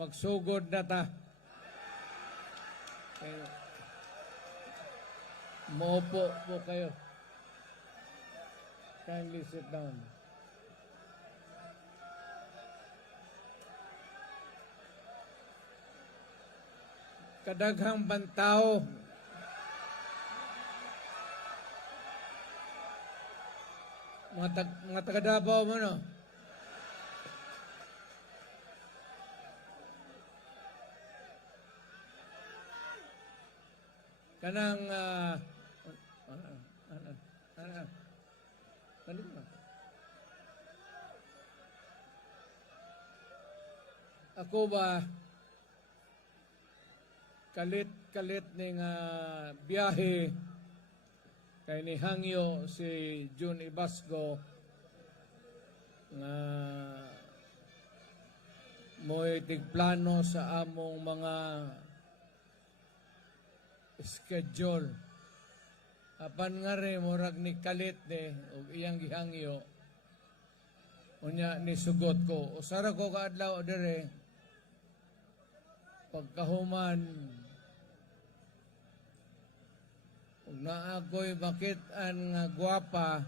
magsugod na ta. Eh, Maupo po kayo. Kindly sit down. Kadaghang bantaw, mga taga-Davao mo, no? Kanang ako ba kalit ning biyahe kay ni Hangyo si June Ibasco nga mo'y tigplano sa among mga schedule. Apan nga rin, murag ni kalit o iyang gihangyo. Unya ni sugot ko. Usara ko kaadlaw dire, pagkahuman, ug na ako'y makit-an nga gwapa,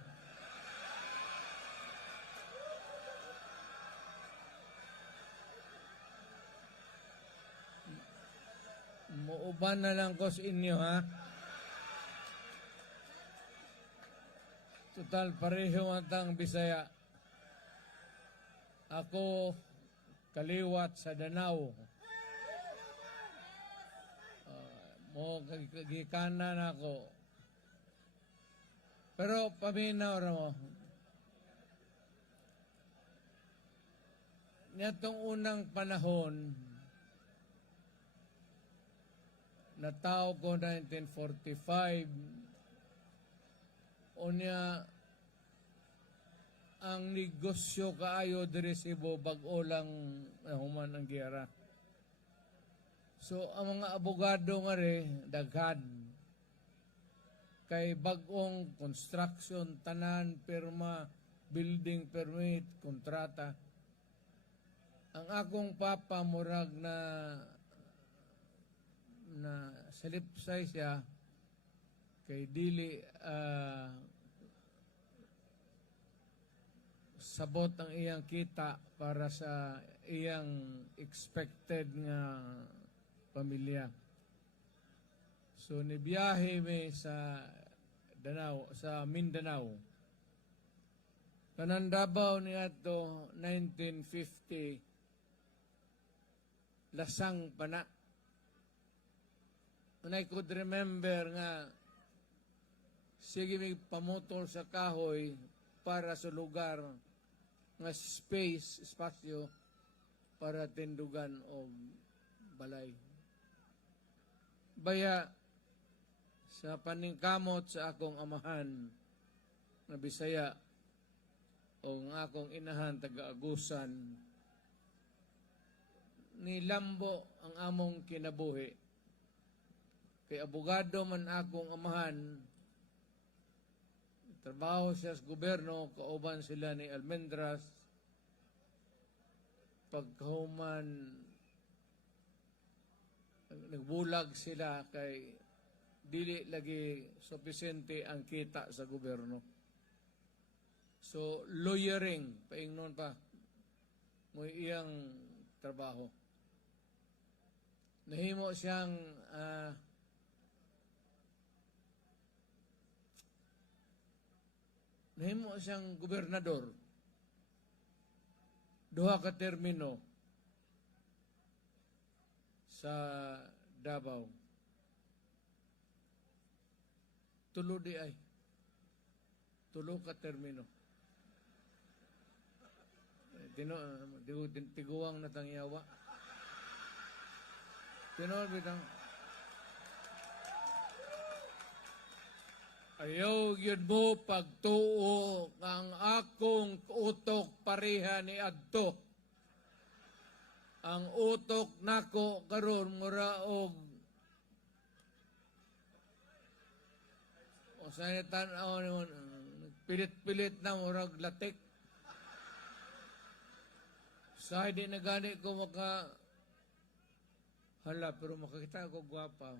muuban na lang ko sa inyo, ha? Total, pareho matang Bisaya. Ako, kaliwat sa Danau. Mo gikanan ako. Pero paminaw ra mo. Nitong unang panahon, na tao ko 1945, unya ang negosyo kaayo diri sa Cebu bag-o lang human ang giyera. So ang mga abogado nga rin daghan kay bag-ong construction, tanan, pirma, building permit, kontrata. Ang akong papa murag na salipsay siya kay dili sabot ang iyang kita para sa iyang expected nga pamilya. So nibiyahe mi sa Mindanao. Kanang Davao niadto 1950 lasang pana. And I could remember nga sige may pamutol sa kahoy para sa lugar nga espasyo para tindugan o balay. Baya sa paningkamot sa akong amahan na Bisaya o ng akong inahan taga-Agusan, nilambo ang among kinabuhi. Kay abogado man akong amahan, trabaho siya sa gobyerno, kauban sila ni Almendras, pagkahuman, nagbulag sila kay dili lagi sufficiente ang kita sa gobyerno. So, lawyering, paingnon pa, mo iyang trabaho. Nahimo siyang gobernador. Duha ka termino sa Davao. Tulo ka termino. Tiguang na tangyawa. Bitang ayaw yun mo pagtuo ang akong utok pareha ni adto. Ang utok nako karon mura og o sa tan-aw pilit-pilit na murag latik. Sa hindi na gani ko Hala, pero makakita ako gwapa.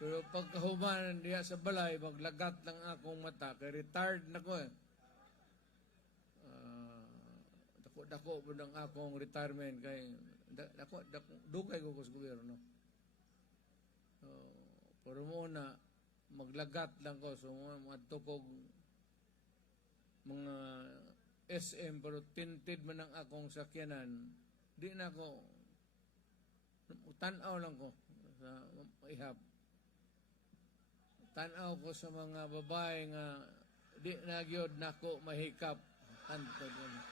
Pero pagkahuman diya sa balay, maglagat lang akong mata. Kaya retired na ko eh. Dako po ng akong retirement. Kay, dugay ko sa gobyerno. So, pero muna, maglagat lang ko. So, mga tukog, mga SM, pero tinted man ang akong sakyanan. Di na ako, tanaw lang ko sa ihap. Tanaw ko sa mga babae nga di na gyud nako mahikap antod mo.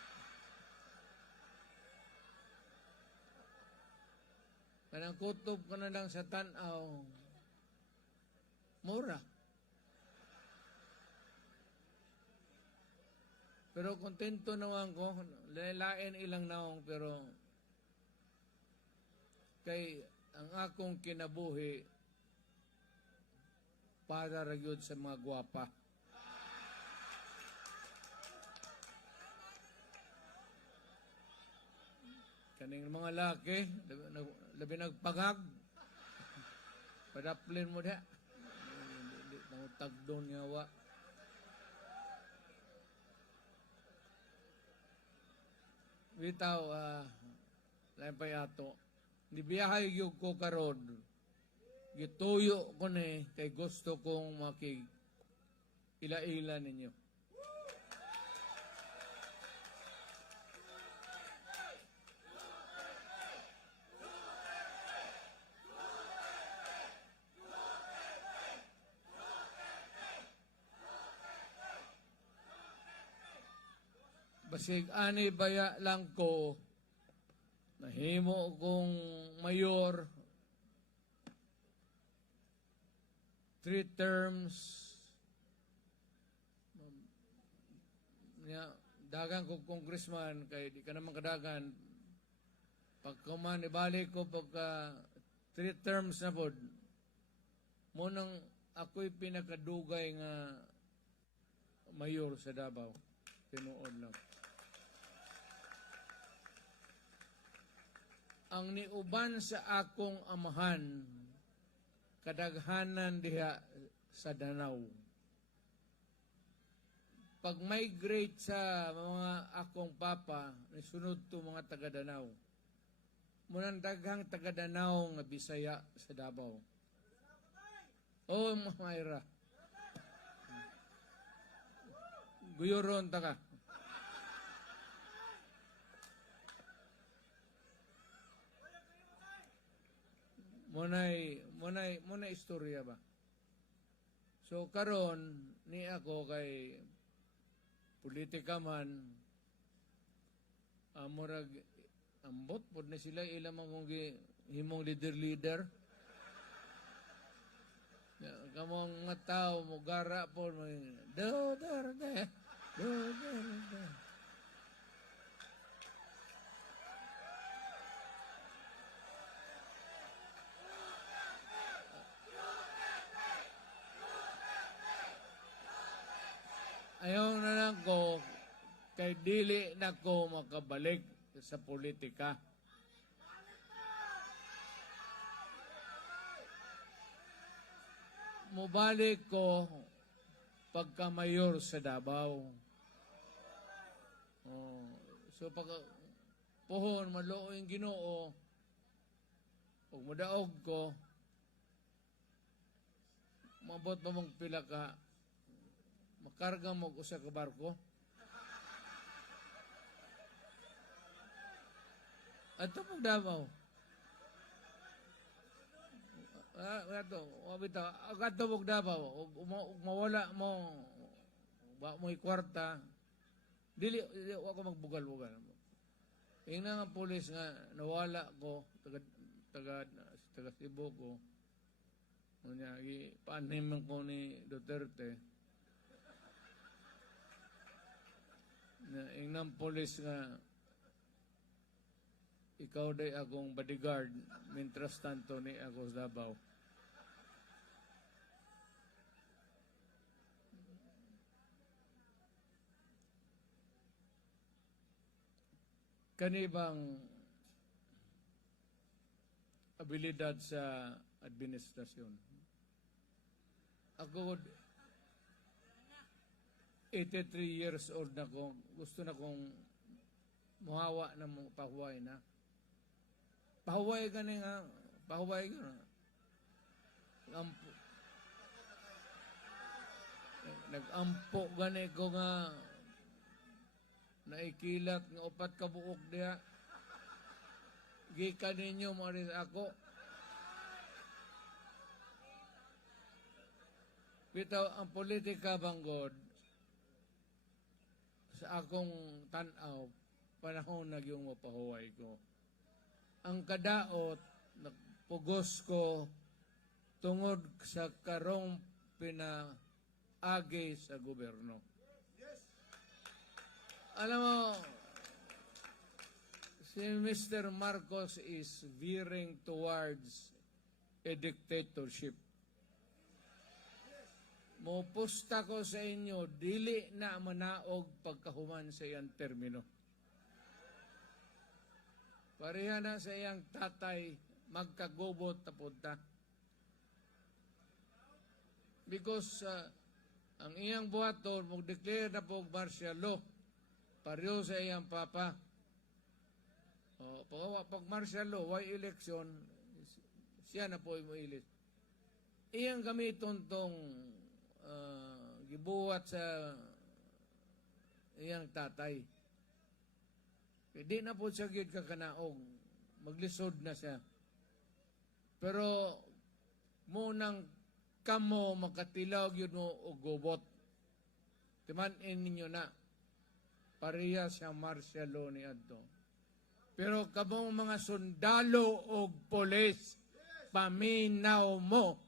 Kanang kutob ko na lang sa tanaw. Mura. Pero kontento naman ko, lain ilang naong pero kay ang akong kinabuhi para ragyod sa mga gwapa. Kaning mga laki, labi nagpagag, padaplin mo diha. Tagdon nga wa. Bitaw, lain pa yato. Nibiyahay yung ko karon. Gituyo ko ni kay gusto kong ila-ila ninyo. Basig ani baya lang ko, nahimo kong mayor, 3 terms, dagang ko congressman, kay di ka naman kadagan, pagkaman ibalik ko pagka 3 terms na po, munang ako'y pinakadugay nga mayor sa Davao. Tinuod lang. Ang niuban sa akong amahan, kadaghanan diha sa Danau. Pag-migrate sa mga akong papa, nisunod to mga taga-Danau. Munang daghang taga-Danau nga Bisaya sa Davao. Oh, Mayra. Guyoron ta ka. Munay istorya ba? So karon ni ako kay politika man murag ambot pod na sila ilang mga himong leader. Kamong nga tao mo gara po do. Ayaw na lang ko, kay dili na ko makabalik sa politika. Mubalik ko pagka mayor sa Davao. Oh, so pag puhon, maloo yung Ginoo, pag madaog ko, mabot pa mong pila ka, makarga mo ko sa barko. At ito pag Davao. Agato pag Davao. Mawala mo, ba mo ikwarta. Dili ako magbugal-bugal. Yung nga polis nga, nawala ko, taga Cebu ko. Paaniman ko ni Duterte. Yung polis nga, ikaw day akong bodyguard, mintras tanto ni ako sa Davao. kanibang abilidad sa administrasyon. Ako, 83 years old na ko, gusto na kong muhawa na mo pahuway na. Pahuway ka na nga, pahuway ka na. Nag-ampo gani ko nga naikilat nga upat ka buok diha. Gikan ninyo maris ako. Bitaw ang politika banggod sa akong tanaw panahon nagyong mapahuway ko. Ang kadaot nagpugos ko tungod sa karong pinaagi sa gobyerno. Alam mo, si Mr. Marcos is veering towards a dictatorship. Mupusta ko sa inyo, dili na manaog pagkahuman sa iyang termino. Pareha na sa iyang tatay, magkagubot na punta. Because ang iyang buhaton, mag-declare na po martial law, pareho sa iyang papa. Pag martial law, why election, siya na po imuilis. Iyang gamiton tong gibuhat sa iyang tatay. Hindi na po siya gid kakanaog. Maglisod na siya. Pero munang kamo makatilaw yun mo o gubot. Timanin ninyo na. Pareha siya martial law ni Adto. Pero kamo mga sundalo o polis, paminaw mo.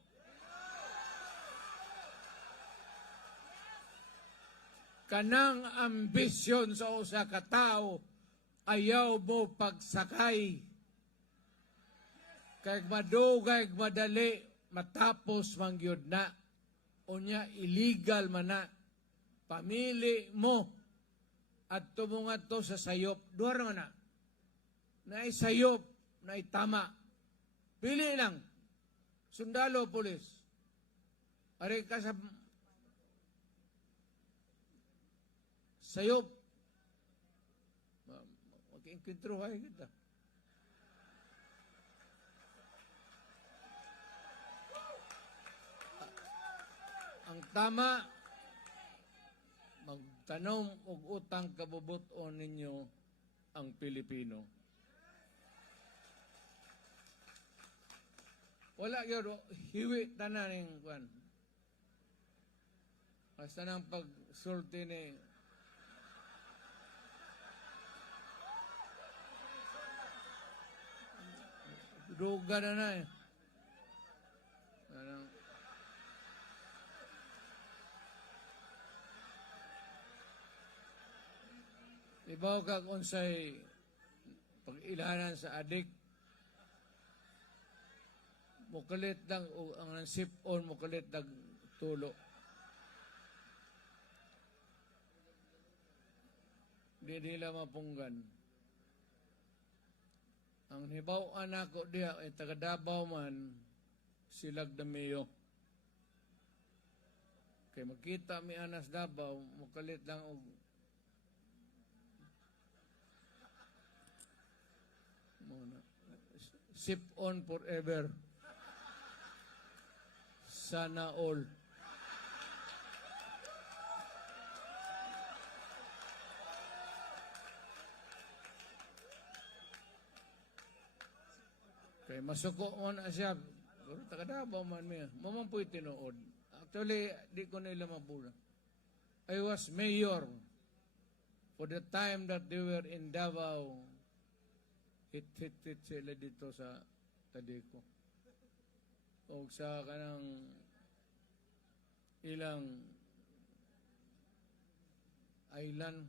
Kanang ambisyon sa usa ka tao, ayaw mo pagsakay. Kay madugay, madali, matapos mangyod na. Unya, illegal man na. Pamili mo at tumungat to sa sayop. Duwar man na. Na sayop, na tama. Pili lang. Sundalo, polis. Ari ka sa sayop. Mag-inkwentruhay kita. Ang tama, magtanong og utang kabubuton ninyo ang Pilipino. Wala yun, hiwi tanan ng kwan. Basta nang pagsulti ni duga na eh. Ibaw ka kung sa'y pag-ilanan sa adik, mukalit lang, ang sip-on, mukalit lang tulo. Di nila mapunggan. Ang hibaw anak ko diya ay taga-Davao man, Silag Damayo. Kaya makita mi anas Davao, mukalit lang og sip on forever. Sana all. Kaya masuko mo na siya. Pero taga-Davao man miya. Mamampoy tinuod. Actually, di ko nila mabula. I was mayor for the time that they were in Davao. Hit sila dito sa Tadeco. O sa kanang ilang island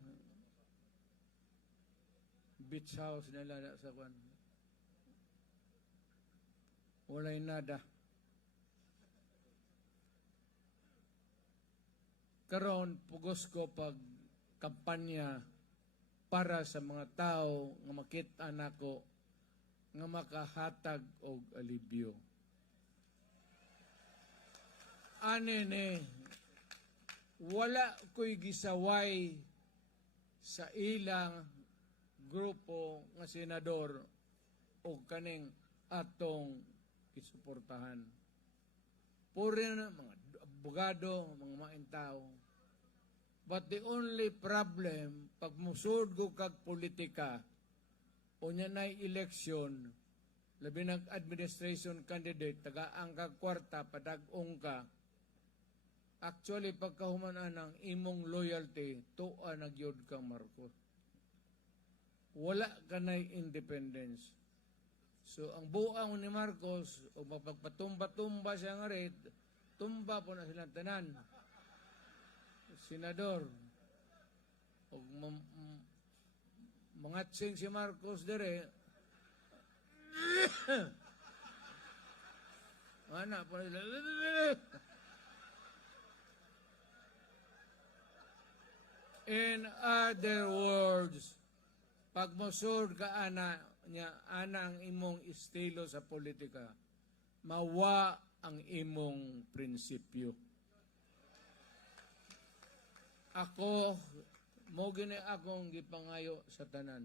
beach house nila sa kwan. Walay nada. Karon pugos ko pag kampanya para sa mga tao nga makita nako nga makahatag og alibyo. Ani ni wala ko'y gisaway sa ilang grupo nga senador o kaning atong isuportahan. Puri na mga abogado, mga maing tao. But the only problem, pag musod ko kag politika, o niya na'y eleksyon, labi ng administration candidate, taga-ang kag kwarta, padag-ong ka, actually, pagkahumanan ng imong loyalty, tuwa nagyod ka, Marcos. Wala ka na'y independence. So, ang buang ni Marcos, o mapagpatumba-tumba siya nga rin, tumba po na silang tanan. Senador, o mangatsing si Marcos dire, anak po nila, in other words, pag mosod ka ana niya, ana ang imong estilo sa politika, mawa ang imong prinsipyo. Ako, mo gini akong gipangayo sa tanan.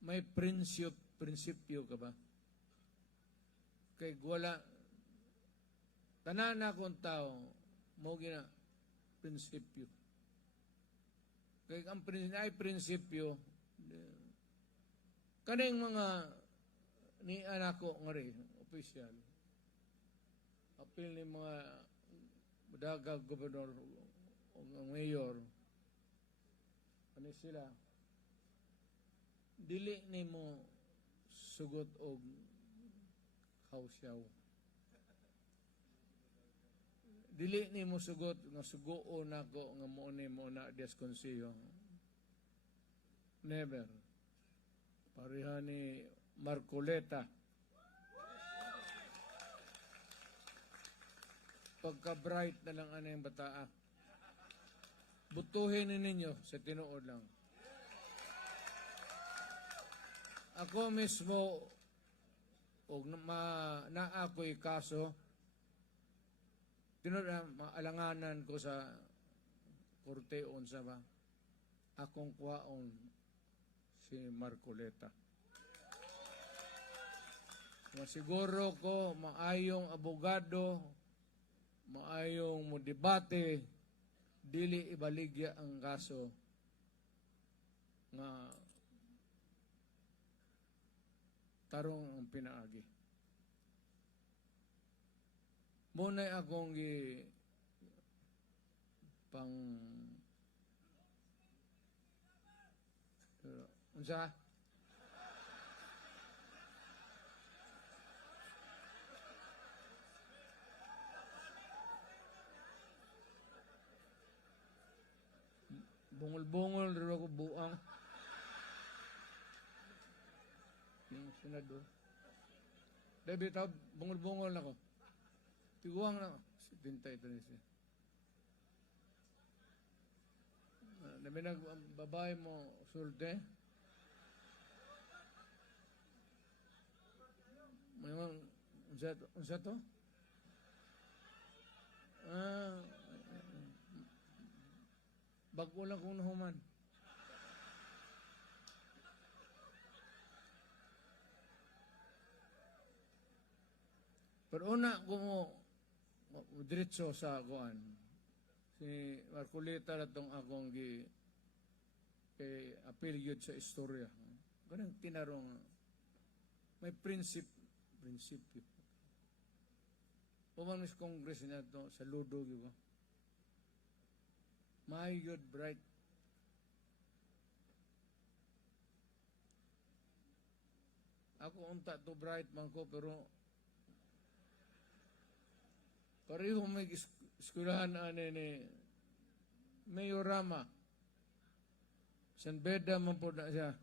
May prinsipyo ka ba? Kay wala, tanan akong tao, mo gina prinsipyo. Kaya ang ay prinsipyo, kaning mga ni anak ko nga rin, opisyal, apil ni mga daga gobernador o mayor, ano sila, dili ni mo sugot o kausyaw. Dili ni mo sugot nga suguo na ko nga mo na deskonsiyo. Never. Pareha ni Marcoleta. Pagka-bright na lang ano yung bataa. Butuhin ninyo sa tinuod lang. Ako mismo, og na ako'y kaso, maalanganan ko sa korte unsa ba akong kuwaon si Marcoleta. Masiguro ko maayong abogado, maayong mo debate, dili ibaligya ang kaso nga tarong ang pinaagi. Muna akong pang unsa? Bungol-bungol rin ako buang. Yung senador. Dabi tao, bungol-bungol na ko. Tiguang na. Bintay ito niya siya. Nabi nagbabae mo sulte. Mayroon, unsa to? Bago lang kung nahuman. Pero una kung diretso sa kuan si Marcoleta na itong akong appeal yun sa istorya. Ganang tinarong may prinsipyo. Pumanis Congress na ito sa Ludo yun. My good bright. Ako unta to bright man ko pero pareho may eskulahan ni Mayorama. San Beda man po na siya.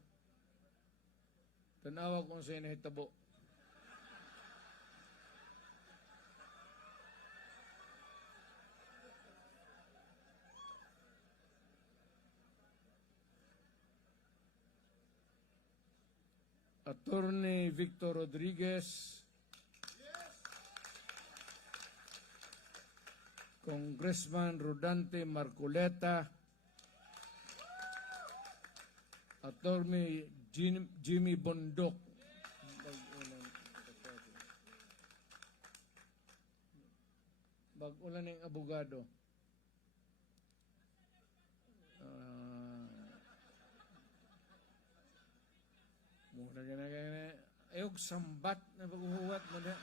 Tanawa kung siya nahitabo. Attorney Victor Rodriguez, Congressman Rodante Marcoleta, Attorney Jimmy Bondok, bag-ulan ng abogado. Muna gana ayog sambat na paghuhuwat mo na.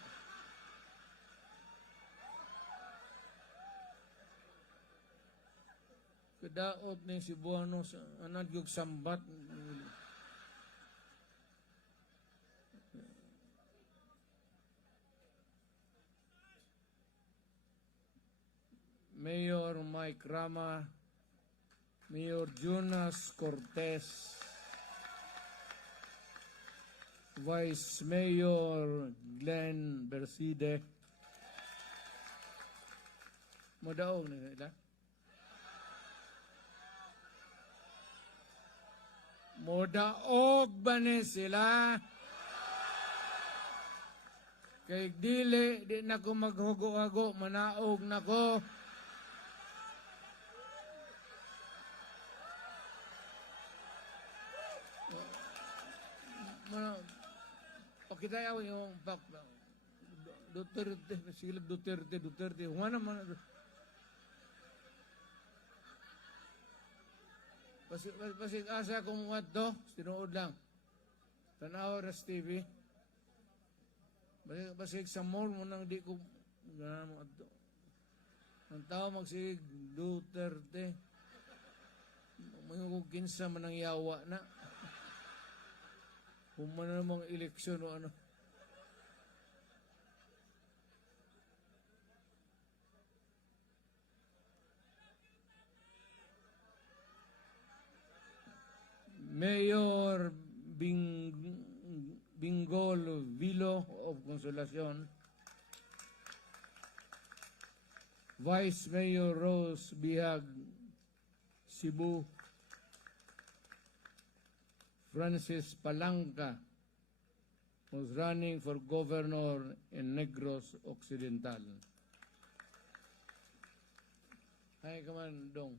Kadaot ni Cebuano sa anad yung sambat. Mayor Mike Rama, Mayor Jonas Cortez, Vice Mayor Glenn Berside. Madaog na nila. Modaog ba ni sila? Kay dili, di na ko maghugo-hago, manaog na ko. Pakitayaw yung Duterte, sila Duterte, huwag naman. Pasig asa kung what do, sinuod lang. Tanaw Ras TV. Pasig sa mall mo nang di ko, ang tao magsig Duterte. May kinsa man ang yawa na. Kung man namang eleksyon o ano. Mayor Bingol Vilo of Consolacion, Vice Mayor Rose Bihag, Cebu, Francis Palanca was running for governor in Negros Occidental. Hi, come on, Dong.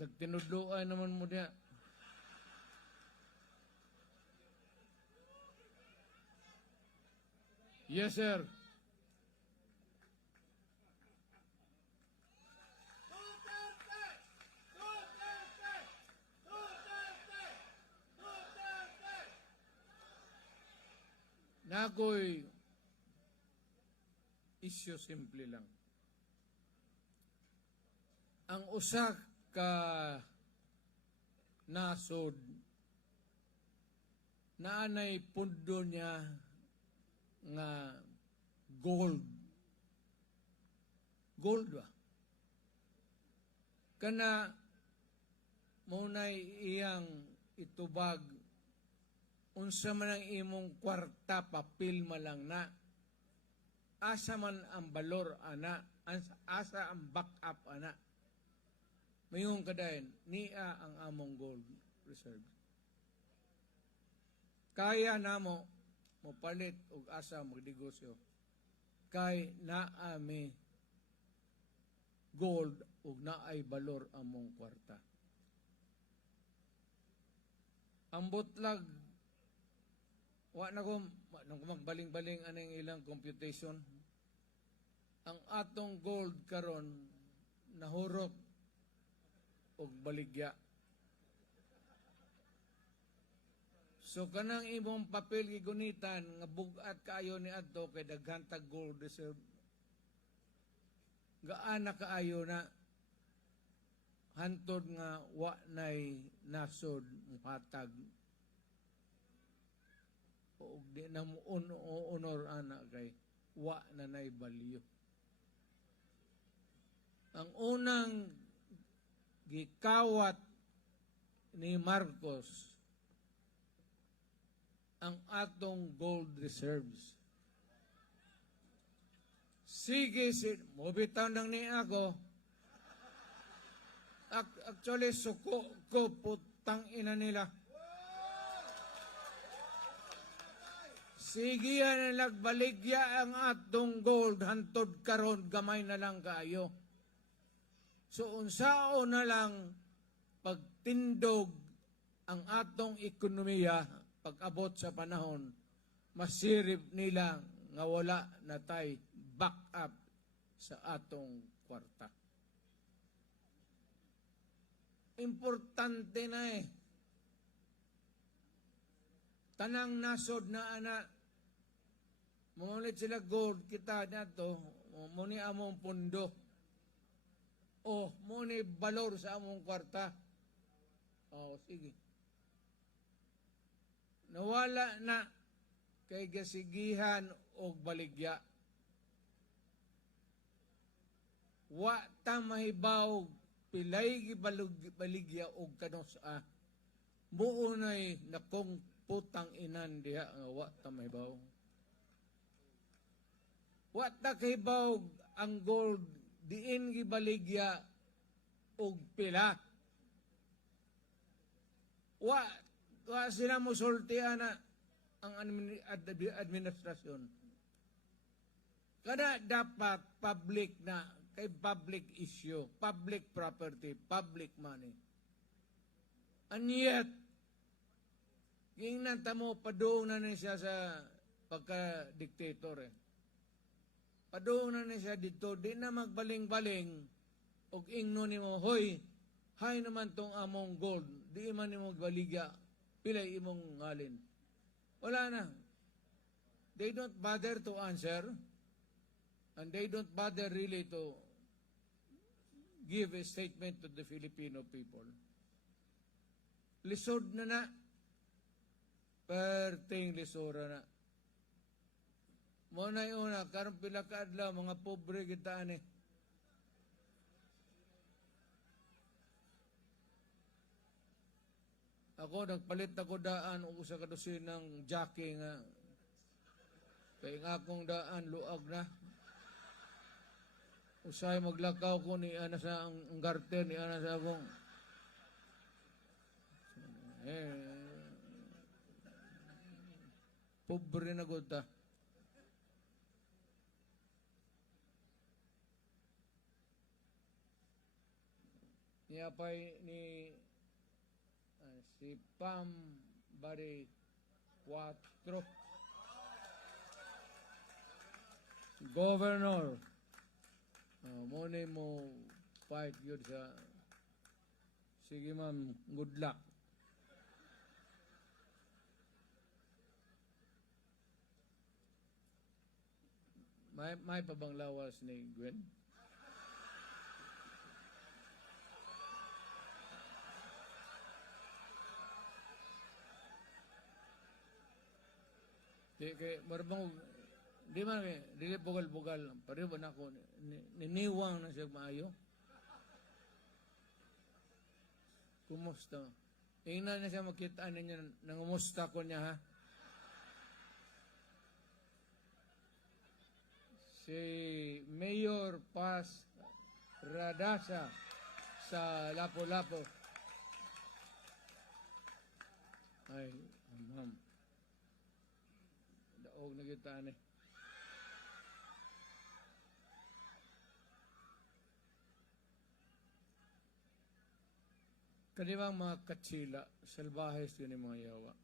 Nagtinudloan naman mo niya. Yes, sir. Nakoy isyo simple lang. Ang usak ka nasod naanay pundo niya nga gold ba kana munay iyang itubag unsa man ang imong kwarta papel malang na asa man ang balor ana asa ang backup ana. Mayong kadayon, niya ang among gold reserve. Kaya namo mopalit og asa magdegosyo. Kay naami gold ug naay balor among kwarta. Ang butlag wa na ko magbaling-baling aning ilang computation. Ang atong gold karon nahurot og baligya. So kanang imong papel gigunitan nga bugat kaayo ni adto kay daghan tag gold reserve. Gaana kaayo na hantod nga wa nay nasod muhatag. Og di na mo honor ana kay wa na nay balyo. Ang unang gikawat ni Marcos ang atong gold reserves. Sige, mubitaw nang ni ako. Actually, suko ko putang ina nila. Sige yan nagbaligya ang atong gold, hantod karon gamay na lang kaayo. So unsao na lang pagtindog ang atong ekonomiya pag-abot sa panahon, masirip nila nga wala na tay back up sa atong kwarta. Importante na tanang nasod na ana, mamulit sila gold, kita na to, muni among pundo, o muni balor sa among kwarta. O, sige. Nawala na kay gasigihan o baligya. Wa ta mahibaw pilay gibaligya og kanosa. Muunay nakong putang inan diha nga wa ta mahibaw. Wa ta kahibaw ang gold diin gibaligya og pila. Wa sila mo sultian na ang administrasyon. Kada dapat public na, kay public issue, public property, public money. And yet, ingnan tamo, padoong na siya sa pagka-dictator Padoong na siya dito, di na magbaling-baling, og ingno ni mo, hoy, hay naman tong among gold, di man ni mo baligya, pilay imong ngalin. Wala na. They don't bother to answer, and they don't bother really to give a statement to the Filipino people. Lisod na, perting lisura na. Muna yung una, karong pila ka adlaw, mga pobre kita Ako, nagpalit ako daan o sa kadusin ng jockey nga. Kaya nga akong daan, luag na. Usay maglakaw ko ni ana sa ang garten, ni ana sa akong. Pobre na gud ta. Niya pa'y ni si Pam Bari 4 Governor muna mo fight yun sa sige ma'am, good luck. May pabang lawas ni Gwen? Di kay marbang di man dili bugal-bugal pareho na ako niniwang na siya maayo. Kumusta? Ina na siya makita niya nangumusta ko niya ha. Si Mayor Paz Radasa sa Lapu-Lapu. Ay, ma'am. Daog na kita Kanibang mga katsila, salbahes yun yung mga yawa.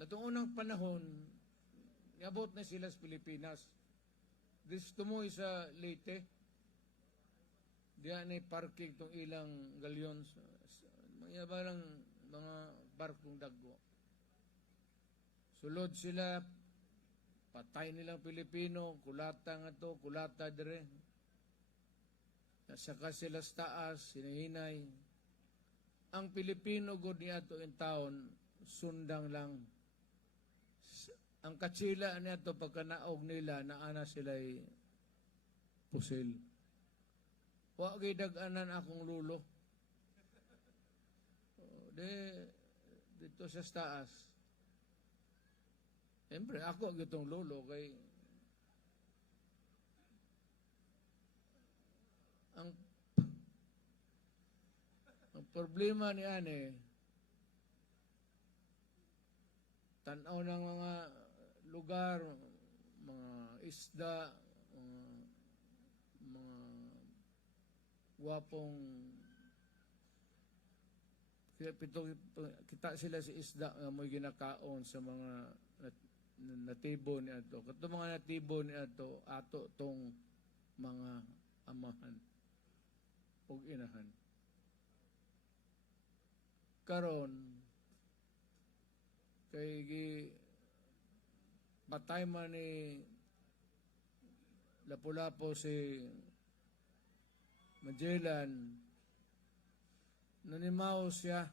Natong unang panahon, niabot na sila sa Pilipinas. Gusto mo sa Leyte, diyan ay parking itong ilang galyon. Mga lang mga barkong daggo. Sulod sila, patay nilang Pilipino, kulata nga to, kulata dire. Nasaka sila sa taas, sinahinay. Ang Pilipino god niya to in town, sundang lang. Ang katsila niya to pagkanaog nila, naana sila'y pusil. Wag dag-anan akong lulo. dito sa taas. Siyempre, ako gitong lolo kay ang problema ni Ane, tanaw ng mga lugar, mga isda, mga guwapong kita sila sa isda nga mo'y ginakaon sa mga natibo ni ato. Kato mga natibo ni ato, ato tong mga amahan ug inahan. Karon kay patay man ni Lapu-Lapu si Magellan, nanimaw siya.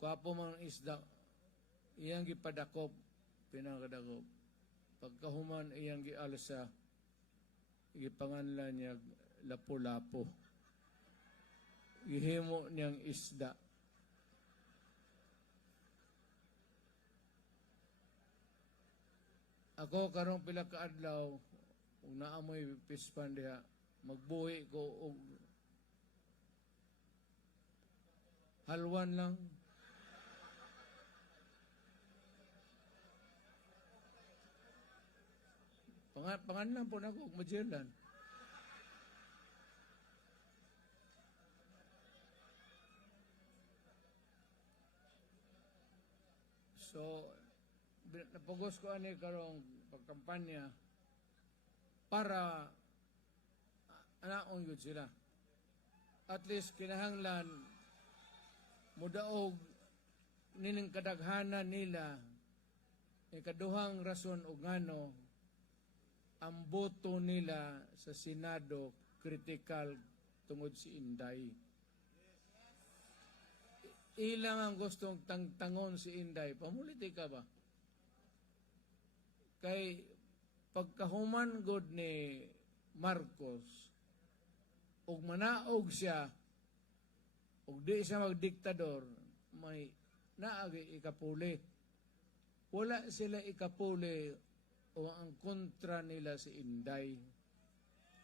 Kwapo man isda, iyang gipadakop, pinakadakop. Pagkahuman iyang gialsa, gipanganlan niya Lapu-Lapu. Gihimo niyang isda. Ako karong pila ka adlaw, ug naamoy pispan diha, magbuhi ko og halwan lang. Panganlan po na ako og Magellan. So, napagos ko ani karong pagkampanya para anaon yun sila. At least kinahanglan mudaog nining kadaghanan nila ikaduhang rason o ngano ang boto nila sa Senado critical tungod si Inday. Ilang ang gustong tangtangon si Inday. Pamulitika ba? Kay pagkahuman god ni Marcos, ug manaog siya, ug di siya magdiktador, may naagi ikapuli. Wala sila ikapuli o ang kontra nila si Inday.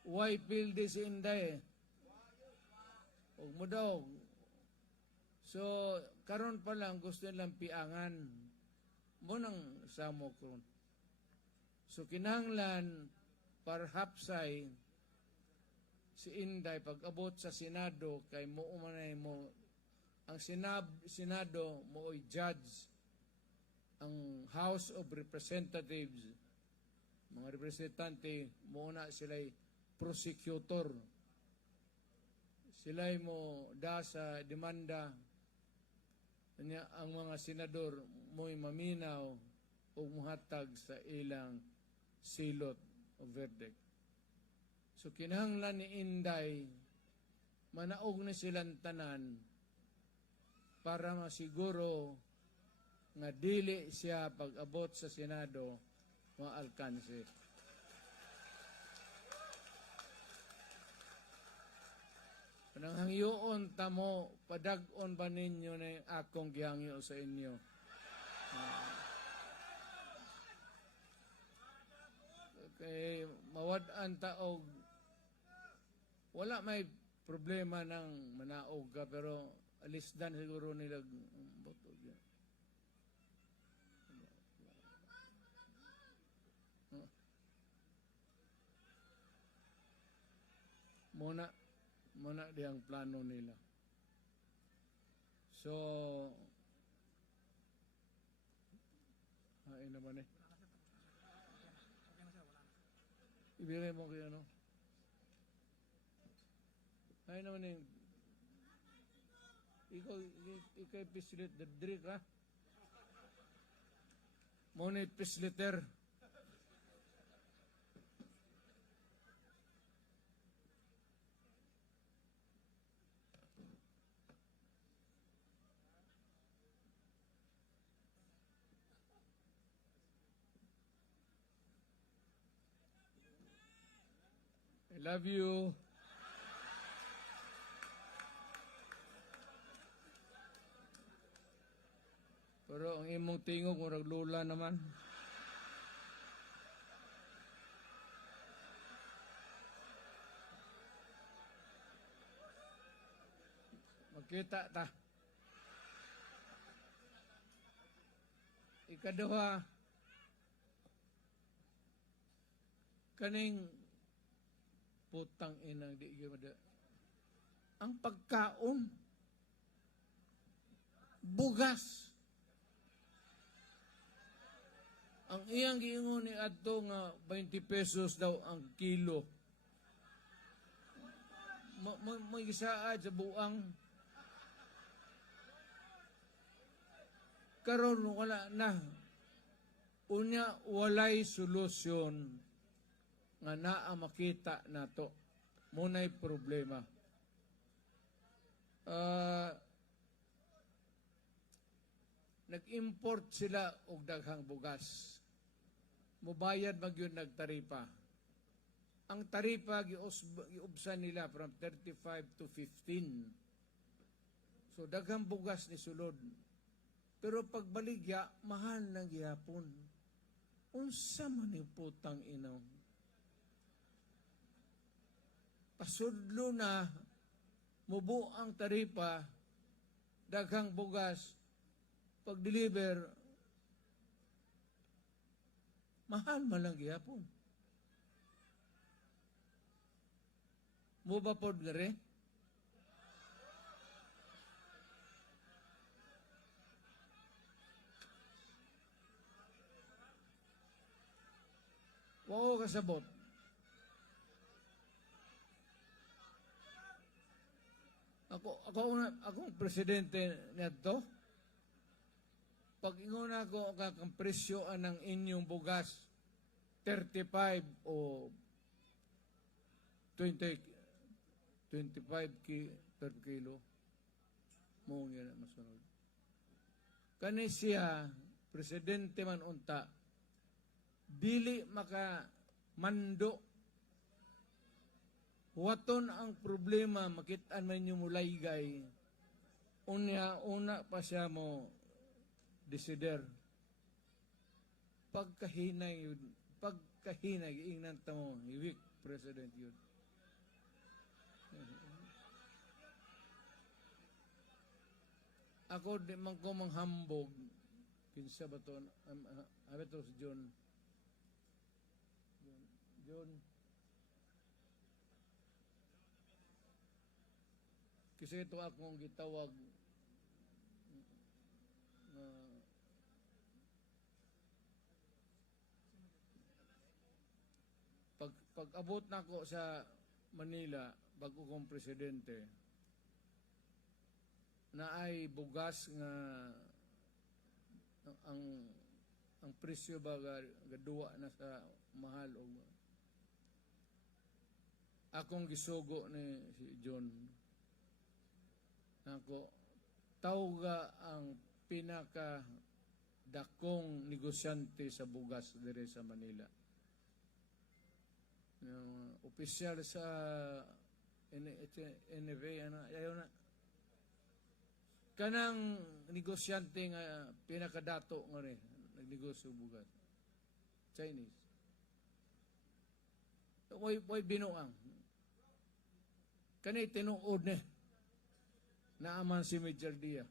Why pildi si Inday? Ug mudaog. So, karon pa lang gusto nilang piangan. Munang samo karon. So, kinahanglan perhapsay si Inday pag-abot sa Senado kay muumanay mo ang Senado mooy judge, ang House of Representatives, mga representante muna sila'y prosecutor. Sila'y mo da sa demanda. Ang mga senador mo'y maminaw o muhatag sa ilang silot o verdict. So kinahanglan ni Inday manaog na silang tanan para masiguro nga dili siya pag-abot sa Senado maalkanse. Pananghangyoon tamo, padag-on ba ninyo na akong gihangyo sa inyo? Okay, mawad-an taog, wala may problema ng manaog ka, pero alisdan siguro nila boto dyan. Muna di ang plano nila. So, hain naman eh. Ibigay mo kayo, no? Hain naman eh. Ikaw pislit, dadri ka? Muna pisliter. I love you. Pero ang imong tingog murag lula naman. Magkita ta. Ikaduha, kaning putang inang di gimada. Ang pagkaon, bugas. Ang iyang giingon ni adto nga 20 pesos daw ang kilo. May gisaad sa buang. Karon wala na. Unya walay solusyon nga naa makita nato. Munay problema. Nag-import sila og daghang bugas. Mubayad magyud nagtaripa. Ang taripa giubsan nila from 35 to 15. So daghang bugas ni sulod. Pero pagbaligya, mahal na gihapon. Unsa man ni putang inaw. Pasudlo na mubo ang taripa, daghang bugas, pag-deliver, mahal man lang gihapon. Mo ba pod gare? Wao kasabot. Akong presidente nito, pag ingon ako kakang presyo ng inyong bugas, 35 o 25 per kilo, mo nga masunod. Kani siya, presidente man unta, dili maka mando. Waton ang problema, makitaan man nyo mulaygay. Una pa siya mo desider. Pagkahinay yun, ingnan ta mo, weak president yun. Ako di man ko manghambog, kinsa ba to, abi to si John. Kasi ito akong gitawag pag-abot na ko sa Manila bago kong presidente na ay bugas nga ang presyo ba gaduwa na sa mahal o akong gisugo ni si John ako tawga ang pinaka dakong negosyante sa bugas dire sa Manila. Yung opisyal sa NFA ayaw na kanang negosyante nga pinakadato nga rin nagnegosyo bugas. Chinese. Way binuang. Kani tinuod na naaman si Major Dia.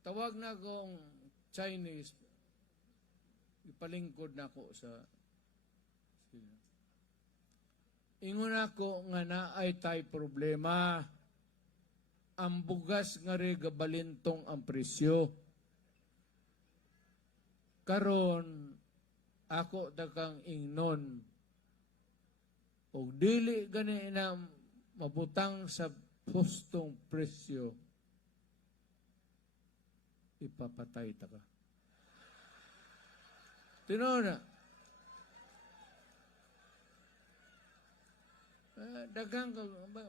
Tawag na akong Chinese, ipalingkod na ako sa sila. Ingon ako nga naay tay problema. Ang bugas nga rin gabalintong ang presyo. Karon, ako dakang ingnon. O dili gani na mabutang sa hustong presyo, ipapatay ta ka. Tinoon na. Daghang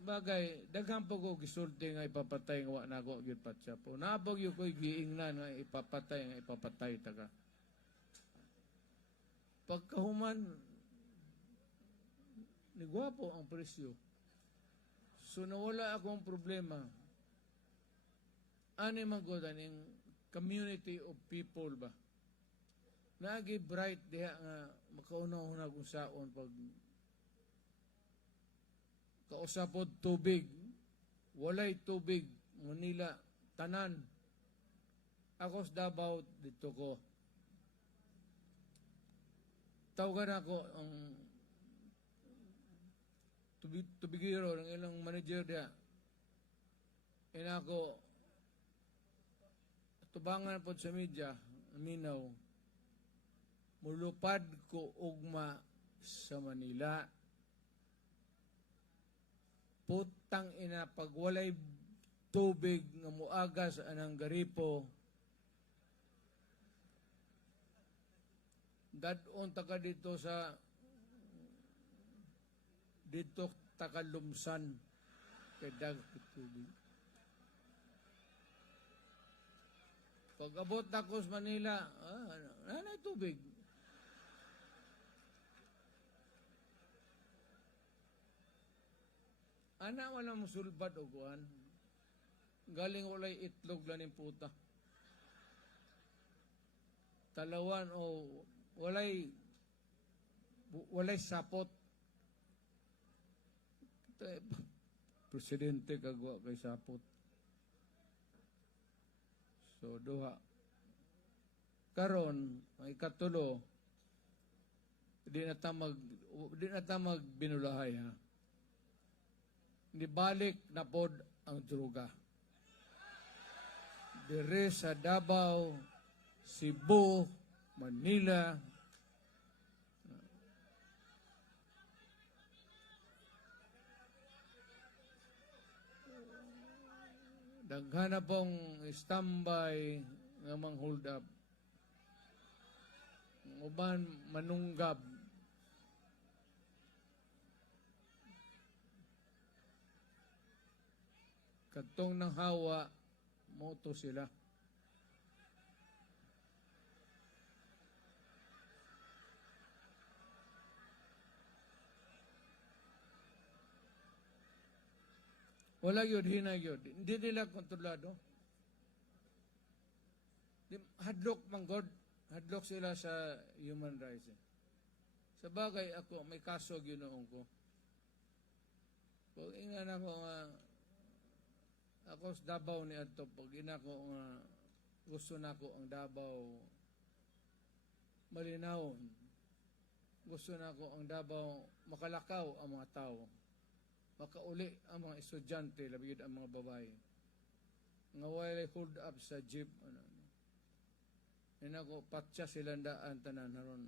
bagay, daghang po ko gisulti nga ipapatay nga wa na ako gyud patsa po. Nabog yu ko'y giingnan nga ipapatay ta ka. Pagkahuman, nigwapo ang presyo. So nawala akong problema. Ano man ko taning community of people ba? Naagi bright diha nga makauna-una kung saon pag kausapod tubig, walay tubig, Manila, tanan. Ako sa Davao, dito ko. Tawagan ako ang tubigiro ng ilang manager diya. Ina ako, tubangan po sa media, minaw, mulupad ko ugma sa Manila. Putang ina, pag walay tubig nga muagas anang garipo, dadon taka dito sa dito takalumsan kay dag tubig. Pag abot ako sa Manila, nanay tubig. Ana wala mo sulbad o kuhan. Galing walay itlog lang yung puta. Talawan o walay sapot. Presidente kagwa kay sapot. So duha. Karon ang ikatulo, di na ta magbinulahay ha. Hindi balik na pod ang droga. Dire sa Davao, Cebu, Manila, daghana pong standby nga mang hold up. Uban manunggab. Katong nang hawa, moto sila. Wala yun, hinay yun. Hindi nila kontrolado. Hadlok manggod. Hadlok sila sa human rights. Sa bagay ako, may kaso ginoon ko. Kung ingan ako nga, ako sa Davao ni Adto, pag ina ko nga, gusto na ko ang Davao malinaw. Gusto na ko ang Davao makalakaw ang mga tao. Makauli ang mga estudyante, labigid ang mga babae. Nga walay hold up sa jeep. Ina ko, patsa silang daan tanan haron.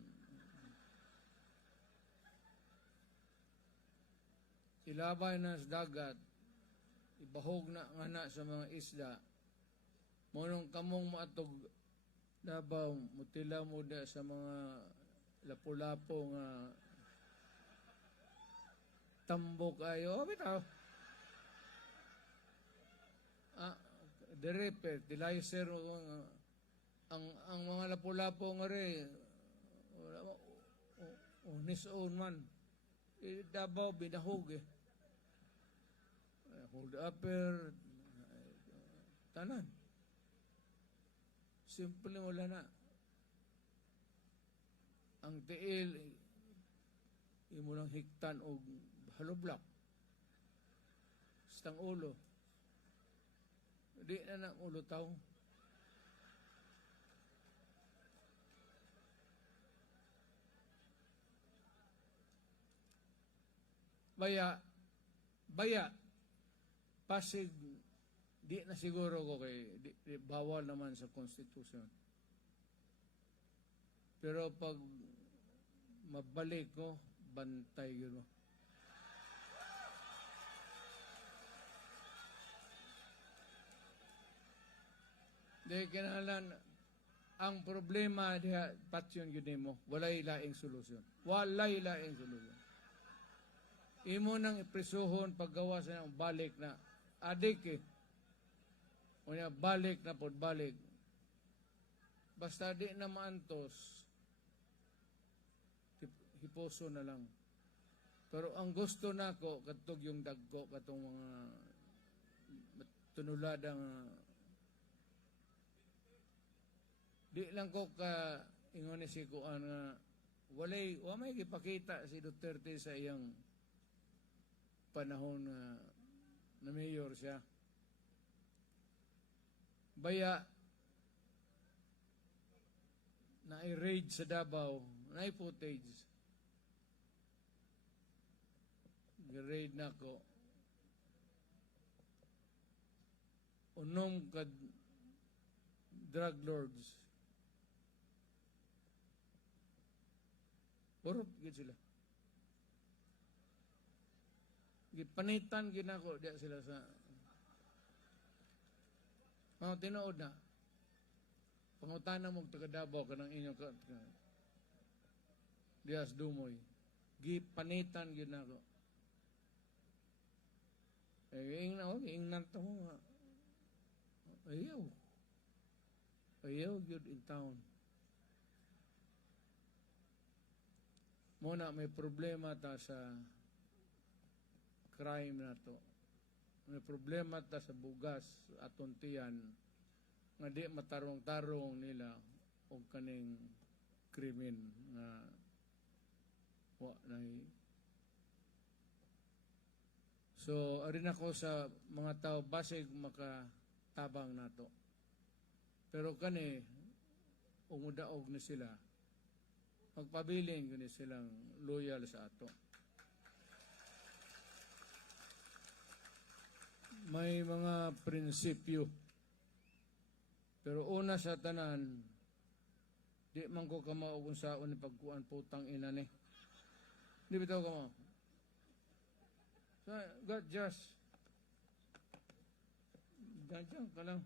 Ilabay na sa dagat, ibahog na nga na sa mga isla. Munong kamong maatog Davao, mutila mo da sa mga lapu-lapo nga tambok ayo, bitaw. Direpe, dilayser ang mga lapu-lapo nga rin, his own man. Davao, binahog eh. Hold upper, tanan. Simple wala na. Ang tiil, imo lang hiktan o haloblak. Stang ulo. Di na ng ulo tao. Baya, Pasig, di na siguro ko kay bawal naman sa konstitusyon. Pero pag mabalik ko, bantay yun. Di kinahalan, ang problema diha patyon yun mo, walay laing solusyon. Walay laing solusyon. Imo nang iprisuhon paggawa sa ng balik na adik eh. O niya, balik na po, balik. Basta di na maantos, hiposo na lang. Pero ang gusto nako katog yung dagko, katong mga tunuladang Di lang ko ka ingon ni si Kuan nga wa may gipakita si Duterte sa iyang panahon na mayor siya. Baya na i-raid sa Davao, na footage. Gi-raid na ko. Unom ka drug lords. Purot gid sila. Gipanitan ginako diya sila sa tinuod na. Pangutana mong taga Davao kanang inyong Dias Dumoy. Gipanitan ginako. Ingnan to nga. Ayaw yun in town. Muna may problema ta sa crime na to. May problema ta sa bugas at tuntian nga di matarong-tarong nila o kaning krimen nga wa na. So, arin ako sa mga tao basig makatabang nato. Pero kani, umudaog na sila. Magpabiling gani silang loyal sa ato. May mga prinsipyo. Pero una sa tanan, di man ko kamao kung saan ni pagkuan putang ina ni. Di bitaw kamao. So, God just. Ganyan ka lang.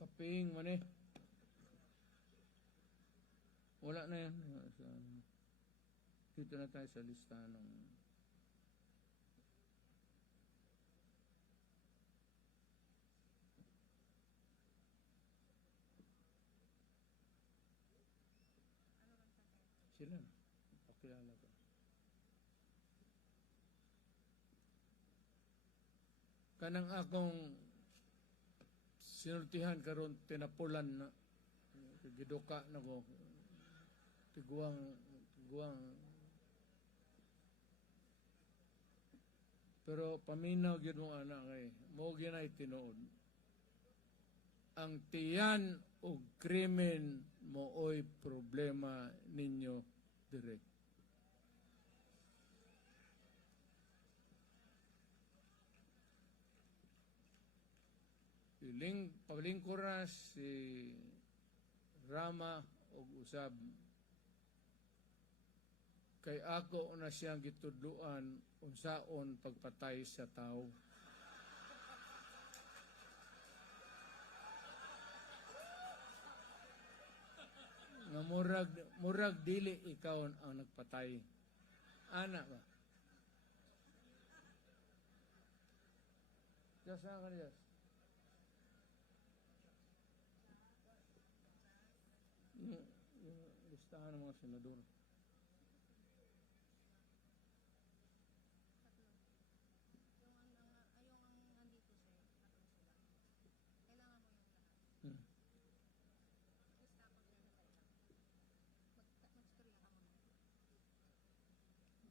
Kaping man eh. Wala na yan. Dito na tayo sa lista ng sila. Pakilala ko. Kanang akong sinultihan karon tinapulan na giduka na ko tiguang pero paminaw gyud mo anak kay mo ginay tinuod ang tiyan og krimen mooy problema ninyo direct. Paglingkuras si Rama og usab kay ako na siyang gitudluan unsaon pagpatay sa tao. Nga murag dili ikaw ang nagpatay. Ana ba? Just na kanila. Yung listahan ng mga senador.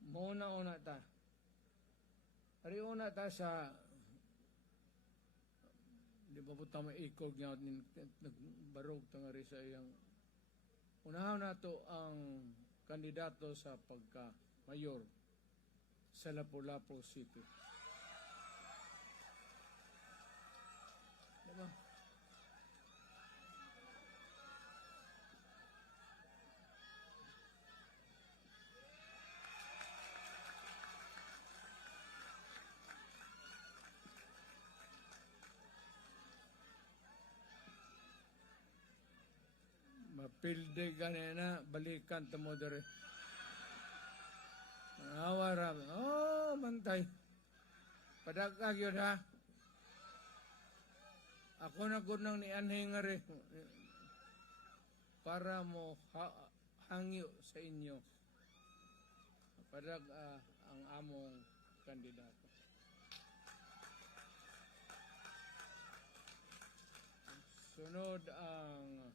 Mauna-una ta. Ari-una ta sa di ba po tama ikog niya nagbarog tangari sa iyang unahan na to ang kandidato sa pagka-mayor sa Lapu-Lapu City. Diba? Mapilde ganina, balikan tamo dere. Awara, mantay. Padagag yun ha. Ako na gud nang nianhin nga rin para mo hangyo sa inyo. Padag ang among kandidato. sunod ang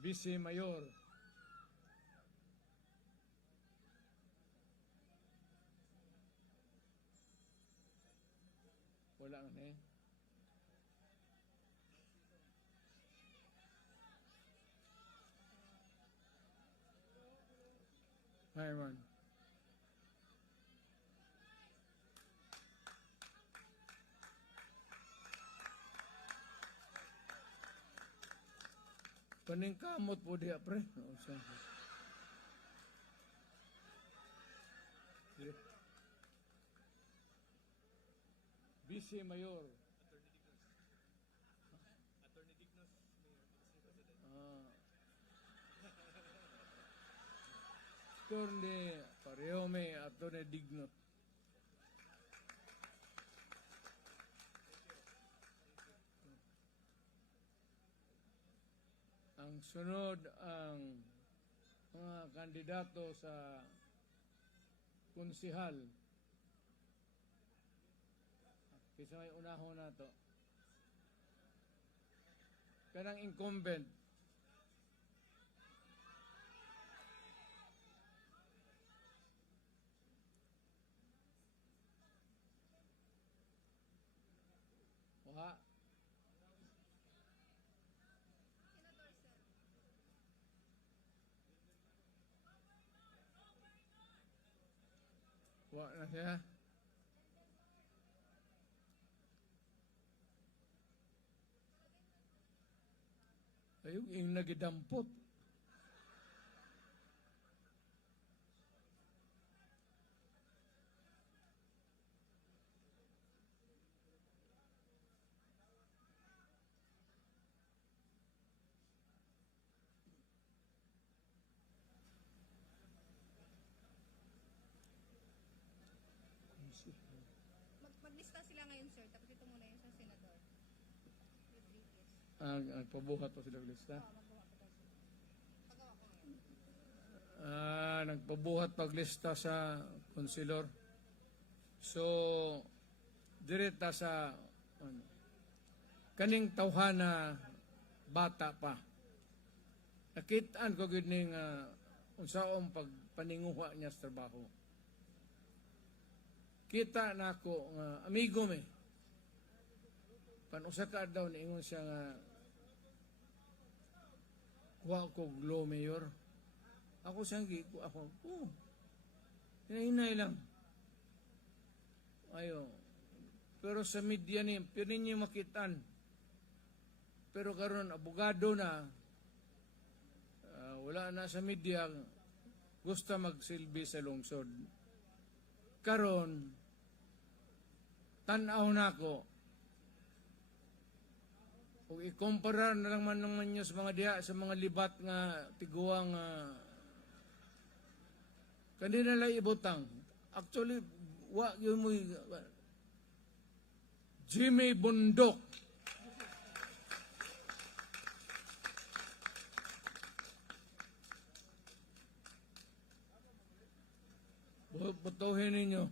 Vice Mayor. Wala nga eh. Highman. Paning kamot po diya, pre. Vice Mayor. Attorney Parehome, Attorney Dignot. Ang sunod ang mga kandidato sa konsihal. Kisa may unahon na to. Kanang incumbent. Wah. Wah na siya. Ayun, yung nagidampot. Maglista sila ngayon, sir. Tapos ito muna yung sa senador. With previous. Nagpabuhat pa sila lista. Magbuha ko daw, sir. Pagawa ko ngayon. Nagpabuhat paglista sa konsilor. So, direta sa kaning tawhana bata pa. Nakitaan ko gid ning unsaong pagpaninguha niya sa trabaho. Kita na ako nga amigo me. Panusa ka daw niingon siya nga kuha ko glow mayor. Ako siyang ako. Hinay lang. Ayo. Pero sa media ni, pwede niyo makitaan. Pero karon abogado na, wala na sa media, gusto magsilbi sa lungsod. Karon, tanaw na ako. Kung ikumpara na lang man naman nyo sa mga diha, sa mga libat nga tiguang kanina lang ibutang. Actually, yun mo Jimmy Bundok. Butuhin ninyo.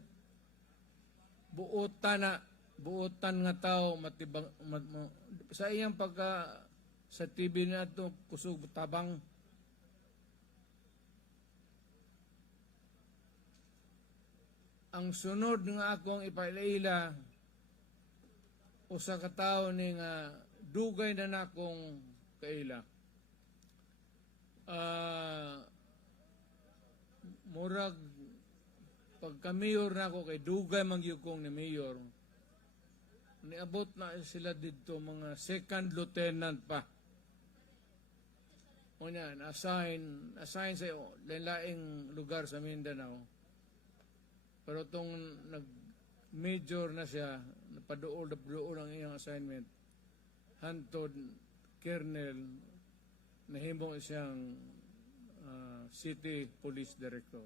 Buotan nga tao matibang sa iyang pagka sa TV na ito kusog tabang. Ang sunod nga akong ipailaila usa ka tawo ni nga dugay na nakong kaila. Murag pagka-mayor na ako kay dugay mangyukong ni mayor. Niabot na sila dito mga second lieutenant pa. O yan, assign sa lain-laing lugar sa Mindanao. Pero itong nag-major na siya, napadool ang iyang assignment, hantod Colonel, nahimong siyang City Police Director.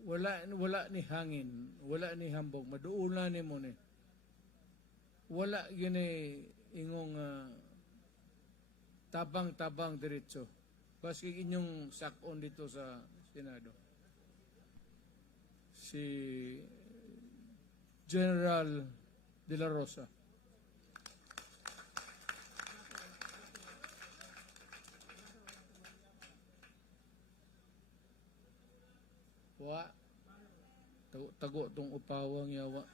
Wala ni hangin, wala ni hambog, maduula ni mo ni. Wala gini ingong tabang-tabang diretso. Baski inyong sakon dito sa Senado. Si General De La Rosa. tago tong upawang yawa.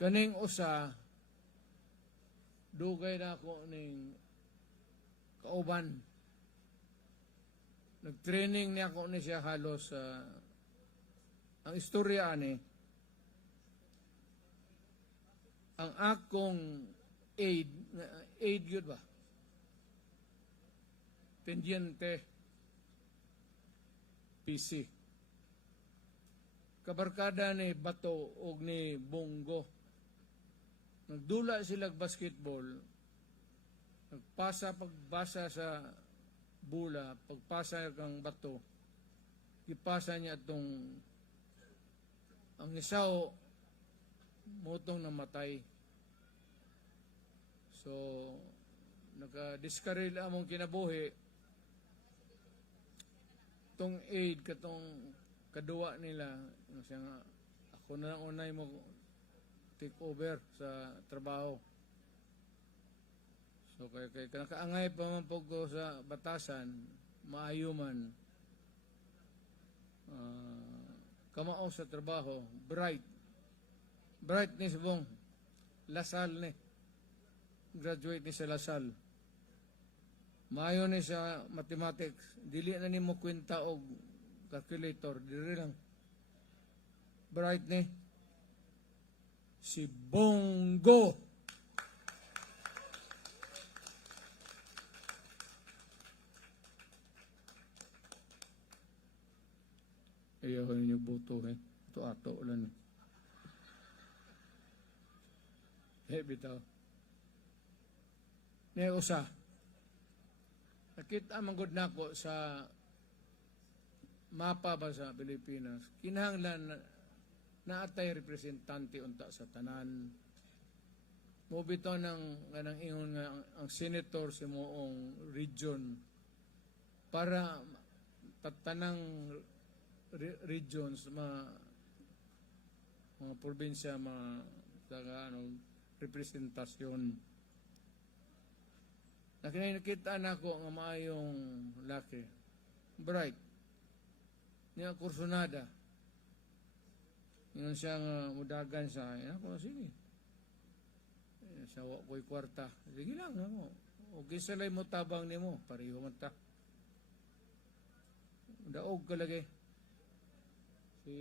Kaning usa, dugay na ako ning kauban. Nag-training niya ako ni siya halos sa ang istorya ani. Ang akong aid yun ba? Pendiente PC. Kabarkada ni Bato o ni Bongo. Nagdula sila basketball. Pagbasa sa bula, pagpasa kang bato, ipasa niya itong ang isaw motong namatay. So, naka-diskaril among kinabuhi itong aid katong kaduwa nila siya nga, ako na lang unay mo take over sa trabaho. So kay nakaangay pa man po ko sa batasan, maayo man, kamao sa trabaho, bright ni subong, Lasal ni, graduate ni sa Lasal. Maayo ni sa mathematics, dili na ni mo kwenta og calculator, dili lang. Bright ni, si Bongo. Ayaw ko ninyo boto ito ato ulan bitaw. Ngayon usa, nakita manggod na ko sa mapa ba sa Pilipinas, kinahanglan na atay representante unta sa tanan. Mubito ng ingon nga ang senator sa moong region para tatanang regions, mga probinsya, representasyon. Nakita na ko nga maayong laki. Bright. Niya kursunada. Ngayon siya nga mudagan sa akin. Ako, sige. Sa wako'y kwarta. Sige lang, ako. O kisalay mo tabang ni mo. Pariho man ta. Daog ka lagi. Si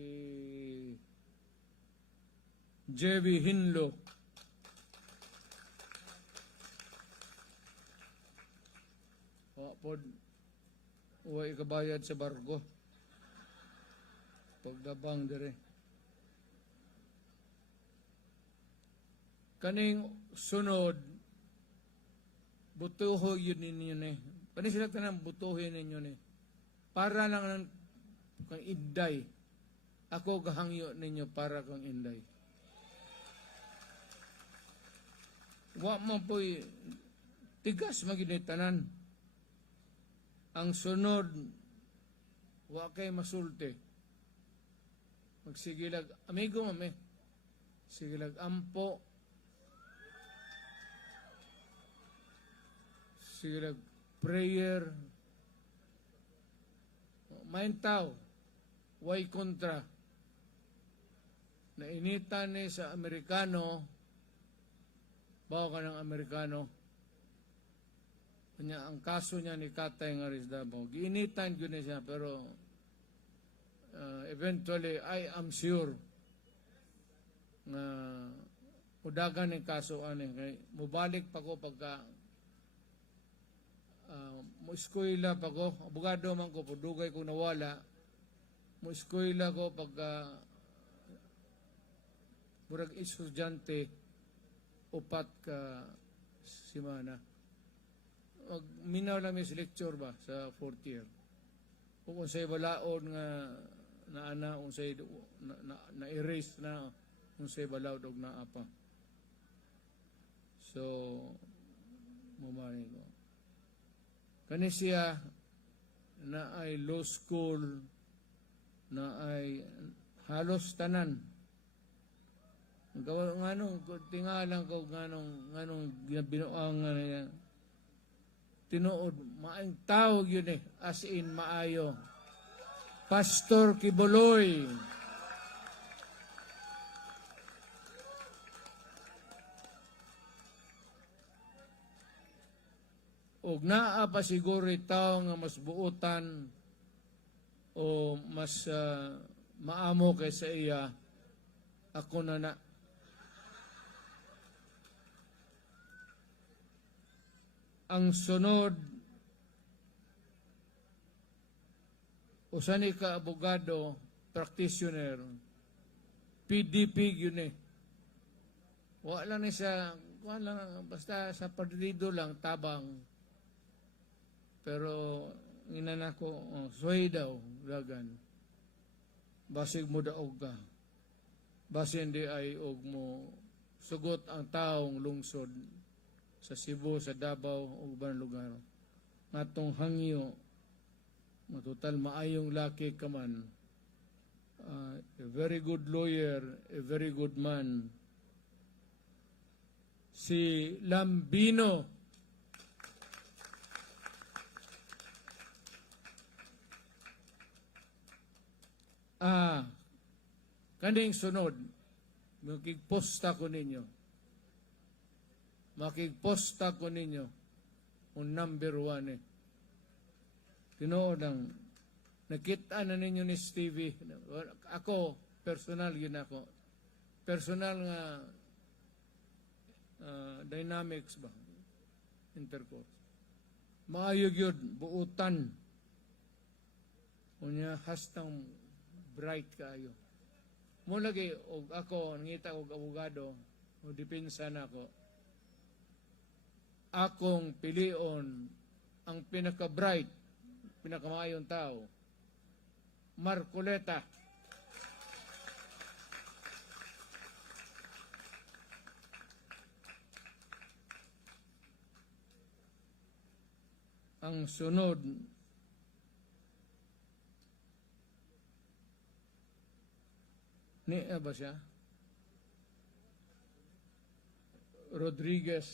Jevi Hinlo. Pod uway kabayad sa barko. Pagdabang dire. Kaning sunod, butuho yun ninyo ni. Kaning sila tanang butuho ninyo ni. Para lang kang inday. Ako kahangyo ninyo para kang inday. Wa man po'y tigas maginitanan. Ang sunod, wa kay masulti. Magsigilag, amigo mami, sigilag ampo, sigilag prayer, maintaw, way kontra. Nainitan ni sa Amerikano, bawa ka ng Amerikano, kanya ang kaso niya ni Katay nga Rizadamo, giinitan yun siya, pero eventually, I am sure na udagan ng kaso kay mubalik pa ko pagka mo-eskwela pa ko, abogado man ko, pudugay ko nawala, mo-eskwela ko pagka murag estudyante, upat ka simana. Minaw lang may lecture ba sa 4th year. Kung unsay balaod nga naana, unsay na-erase na, unsay balaod og naapa. So, mumani ko. Kani siya na ay law school, na ay halos tanan. Nganong tingalan ko nganong binuang nga niya. tinuod, maayong tawag yun eh, as in maayo. Pastor Kibuloy. Og naa pa siguro tao nga mas buutan o mas maamo kaysa iya, ako na na. Ang sunod, usa ni ka abogado, practitioner, PDP yun eh. Wala ni siya, wala, basta sa partido lang, tabang. Pero, inana ko, sway daw, dagan. Basig mo daog ka. Basi hindi ay og mo sugot ang taong lungsod sa Cebu, sa Davao, o ibang lugar. Ngatong hangyo, matutal maayong laki ka man, a very good lawyer, a very good man, si Lambino. Kaning sunod, makigposta ko ninyo. Makigposta ko ninyo ang number 1 eh. Tinood ang nakita na ninyo ni Stevie. Ako, personal yun ako. Personal nga dynamics ba? Intercourse. Maayog yun, buutan. Unya hastang bright kayo. Mula lagi, og ako, nangita og abogado, o depensa na ako, akong pilion ang pinaka-bright, pinakamayong tao, Marcoleta. Ang sunod, ni ba siya? Rodriguez.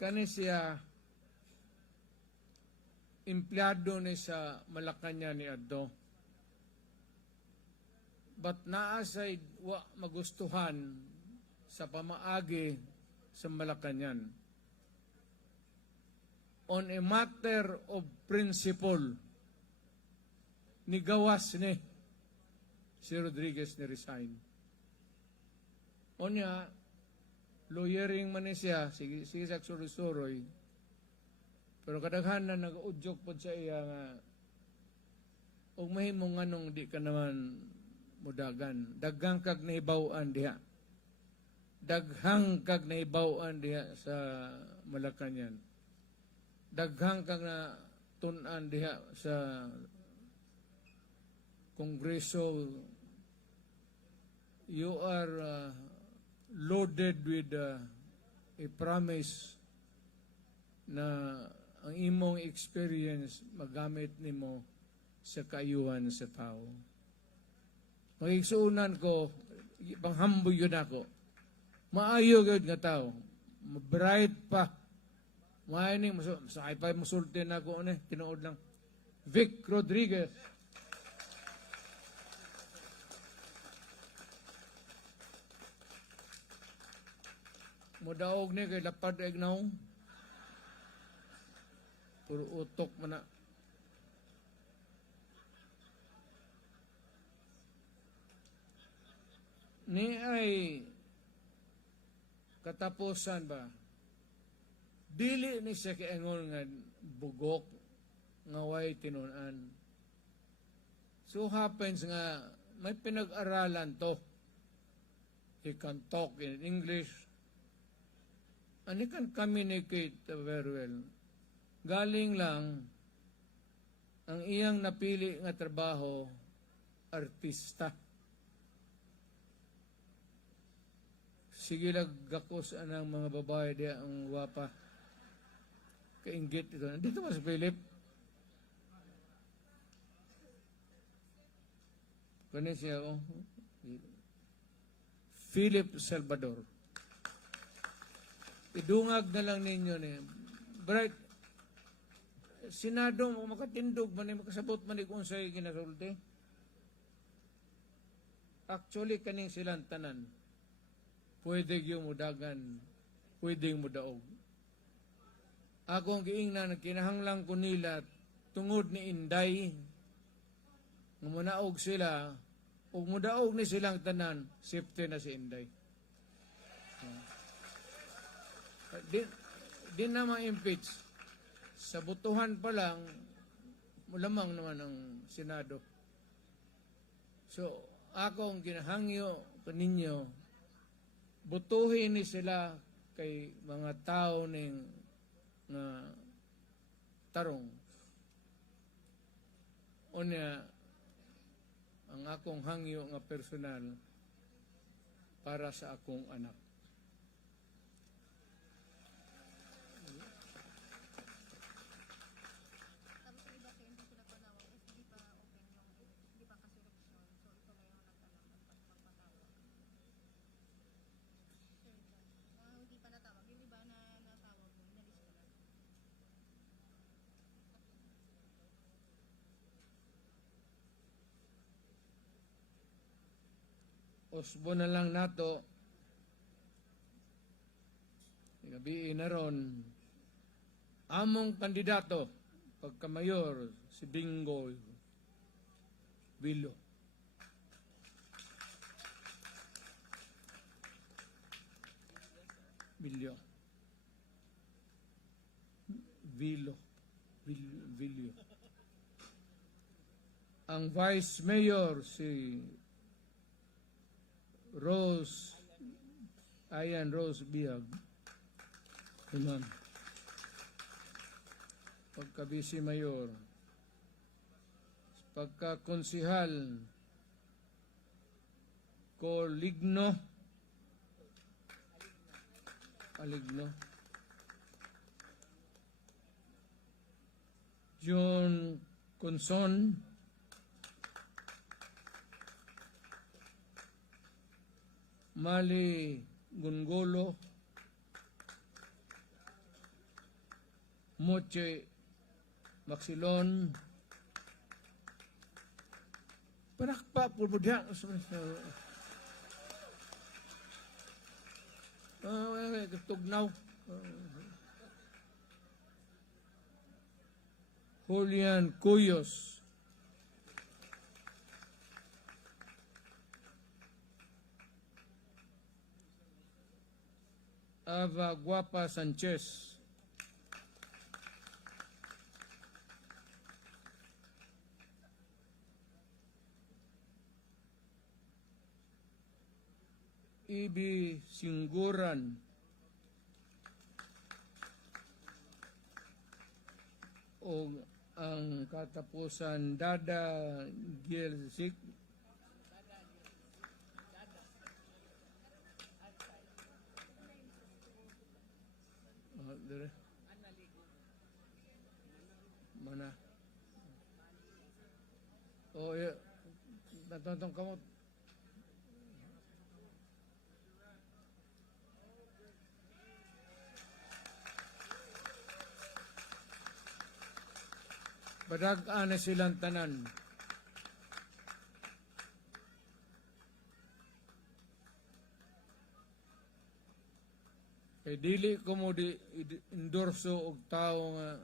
Kani siya empleyado ni sa Malacañang ni adto. But naasay wa magustuhan sa pamaagi sa Malacañang. On a matter of principle, nigawas ni si Rodriguez ni resign. Onya, lawyering man ni siya, sige sa suroy, pero kadaghan na nag-udyok po sa iya nga, og mahimong anong di ka naman mudagan. Daghang kag nahibaw-an diha. Daghang kag nahibaw-an diha sa Malacañang. Daghang kang na tunan diha sa Kongreso. You are loaded with a promise na ang imong experience magamit nimo sa kaayuhan sa tao. Magigsuunan ko, panghamboy yun ako. Maayo yun nga tao. Bright pa. Mahining, sakay pa musulti na ako, tinuod lang. Vic Rodriguez. Mudaog ni kay lapad egnaw. Puro utok man na. Ni ay katapusan ba? Dili ni siya kaingon nga bugok nga way tinunan. So happens nga may pinag-aralan to. He can talk in English and he can communicate very well. Galing lang ang iyang napili nga trabaho, artista. Sige lang gakos anang mga babae diya ang wapa. Kainggit ito. Dito ba si Philip? Kani siya, Philip Salvador. Idungag na lang ninyo ni Bright. Senado, makatindog man, makasabot man kung sa'yo ginasulti. Actually, kaning silang tanan, pwede yung mudagan, pwede yung mudaog. Akong giingnan, kinahanglang ko nila, tungod ni Inday, nga munaog sila, ug mudaog ni silang tanan, safety na si Inday. Di na ma-impeach. Sa butuhan pa lang, lamang naman ang Senado. So, akong ginahangyo kaninyo, butuhin ni sila kay mga tao ning nga tarong. Unya, ang akong hangyo nga personal para sa akong anak. Tapos yung iba kayo hindi sila panawag kasi hindi pa open yung, hindi pa kaseleksyon. So ito ngayon nagtanong magpatawag. Sir, hindi pa natawag. Yung iba na natawag mo, inalis ko na. Osbo na lang nato, gabi na ron, among kandidato, pagkamayor, si Bingo Vilo. Vilo. Ang Vice Mayor, si Rose Biag. Iman. Pagka-vice mayor. Pagka-konsihal, Aligno. John Conson. Mali Gungolo, Moche Maxilon, panakpa pulbudya. Tugnaw. Julian Cuyos. Ava Guapa Sanchez. Ibi Singguran. O ang katapusan Dada Gielsik. Dire. Mana? Oh, iya. Natontong kamot. Padag-an na silang tanan. Kay dili ko mo di endorso og tao nga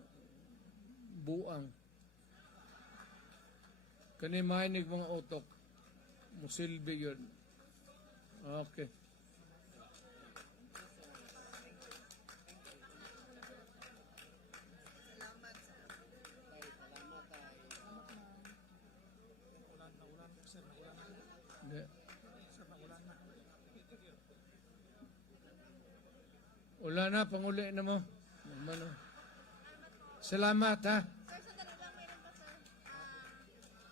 buang. Kani mainig mga utok. Musilbi yun. Okay. Hindi. Wala na, panguli na mo. Salamat, ha? Sir, sa talagang meron pa, sir.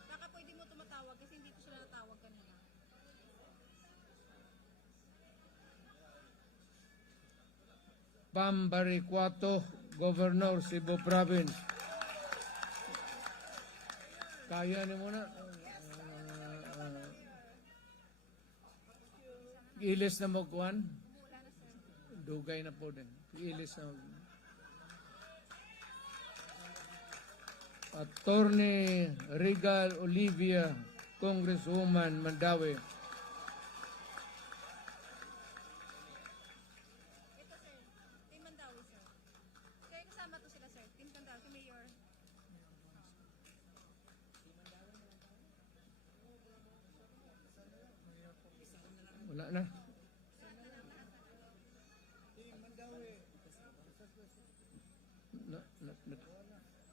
Baka pwede mo tumatawag kasi hindi ko sila natawag kanina. Pambaricuato, Governor, Cebu Province. Kaya ni mo na. Ilis na magkuhan? Wala na sir. Dugay na po din. Ilis na Attorney Regal Olivia, Congresswoman Mandawi. Ito sir, Team Mandawi sir. Kaya kasama to sila sir, Team Mandawi, si Mayor. Wala na.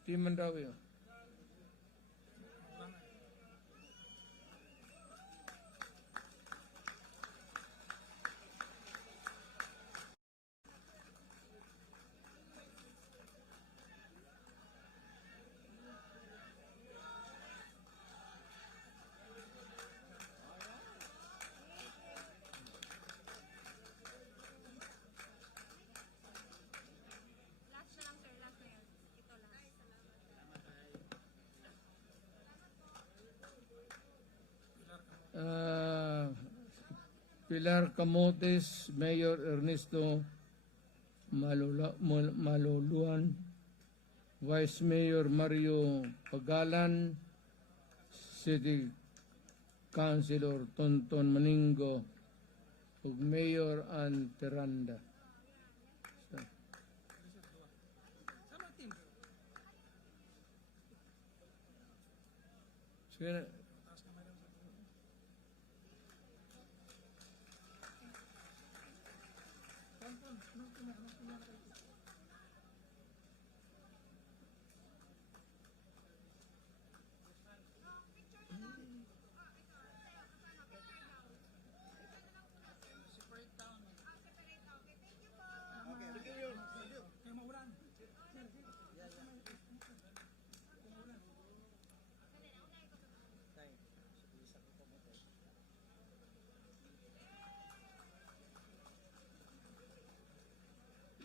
Team Mandawi. Oh. Last na lang sir, last na yan. Ito lang. Pilar Camotes, Mayor Ernesto Maluluan, Vice Mayor Mario Pagalan, City Councilor Tonton Maningo, ug Mayor Ann Teranda. Sige na.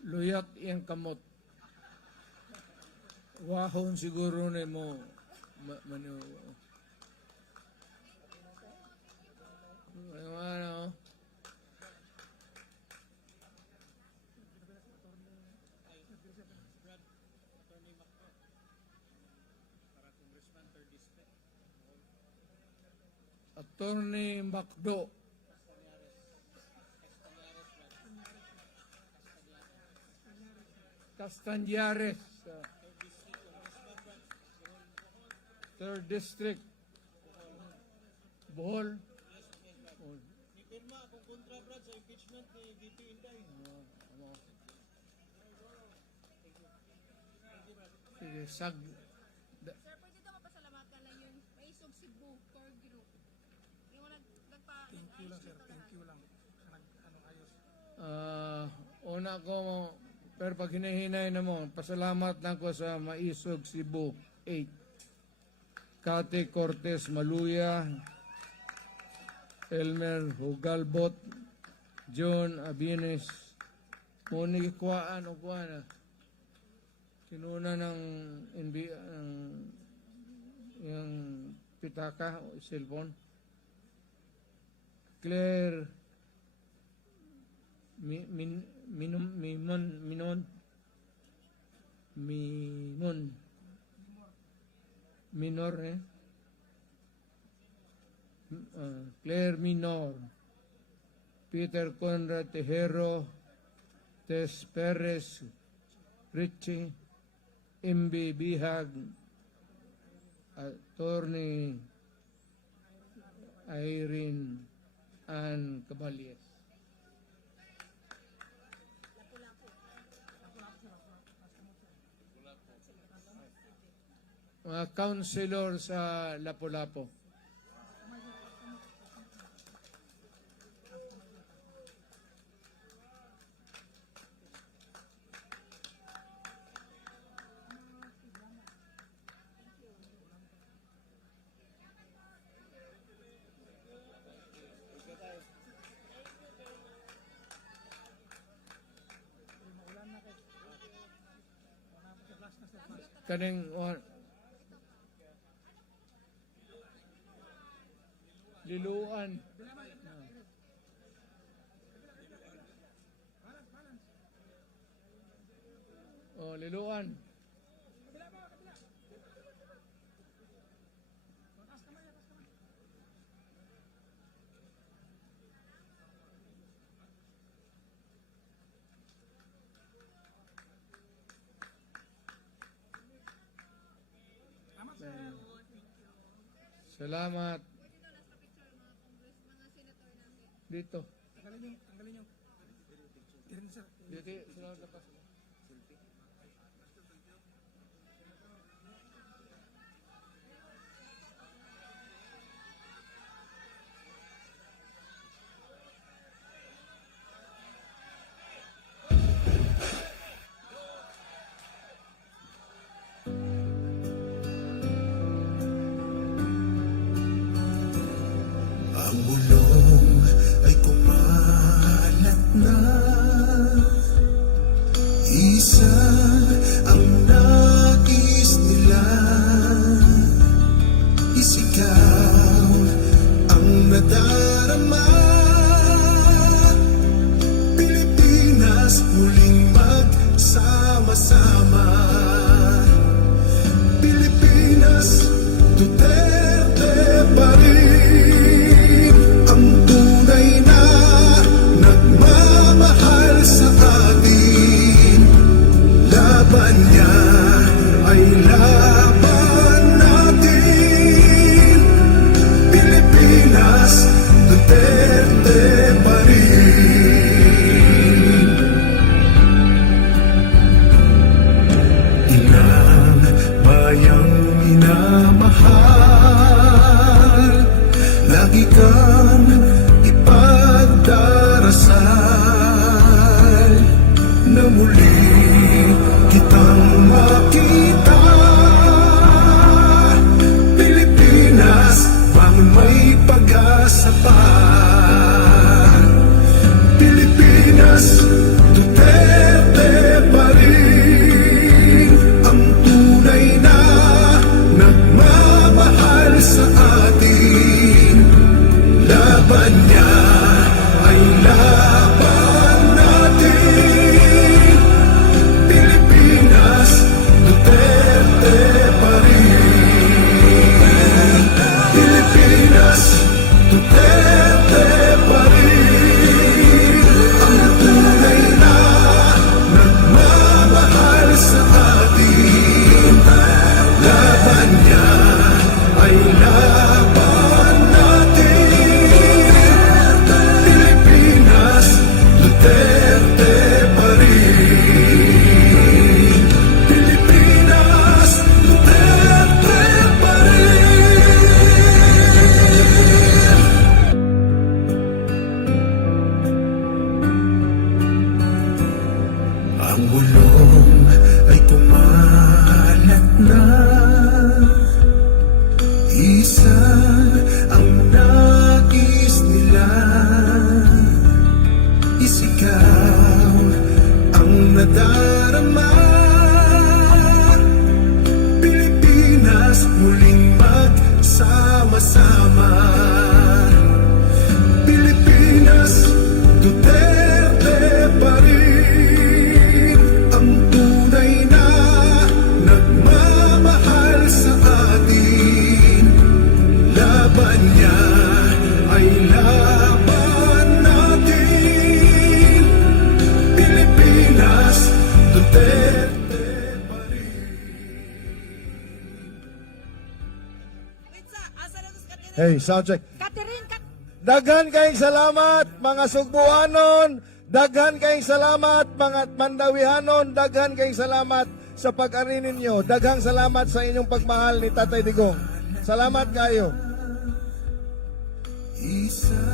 Luyak iyang kamot. Wahon siguro na mo manu. Ano? Attorney Macdo. Castañares, 3rd District, Bohol. Pirma akong kontra Brad sa impeachment ni VP Inday. Sige, Sir, pwede ito mapasalamatan lang yun. Maisog Cebu Core Group. Yung Thank you lang sir, thank you lang. Ayos. Una ko, pero pag hinahinay na mo, pasalamat lang ko sa Maisog Cebu 8. Kate Cortez Maluya, Elmer Hugalbot, John Abines, muna ikwaan o kuhaan na. Kinuna ng yung pitaka o cellphone. Claire Minor, Claire Minor, Peter Conrad Tejero, Tess Perez, Richie, MB Bihag, Attorney Irene Ann Cabalies. Mga councilor sa Lapu-Lapu. Kaning Liluan. Maliluan. Salamat. Dito. Tanggalin nyo. Dito, salamat na pa. Ang bulong ay kumalat na. Isa ang nais nila. Isigaw ang nadarama. Pilipinas muling magsama-sama. Pilipinas, Duterte pa rin ang tunay na nagmamahal sa atin. Laban niya ay laban natin. Pilipinas, Duterte pa rin. Inang bayang minamahal, lagi kang ipagdarasal na muli kitang makita. Pilipinas, bangon may pag-asa pa. Pilipinas, Duterte pa rin ang tunay na nagmamahal sa atin. Laban niya ay laban natin. Pilipinas, Duterte pa rin. Pilipinas, Duterte pa rin ang tunay na nagmamahal sa atin. Laban niya ay laban natin. Pilipinas, Duterte pa rin. Pilipinas, Duterte pa rin. Ang bulong ay kumalat na. Isa ang nais nila. Isigaw ang nadarama. Pilipinas muling magsama-sama. Pilipinas, Duterte pa rin ang tunay na nagmamahal sa atin. Laban niya ay laban natin. Pilipinas, Duterte pa rin. Hey, soundcheck. Catherine, Daghan kayong salamat mga Sugbuanon. Daghan kayong salamat mga Mandawihanon. Daghan kayong salamat sa pag-ari ninyo. Daghang salamat sa inyong pagmahal ni Tatay Digong. Salamat kayo. Isa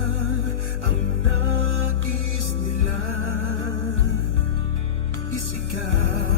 ang nais nila. Isigaw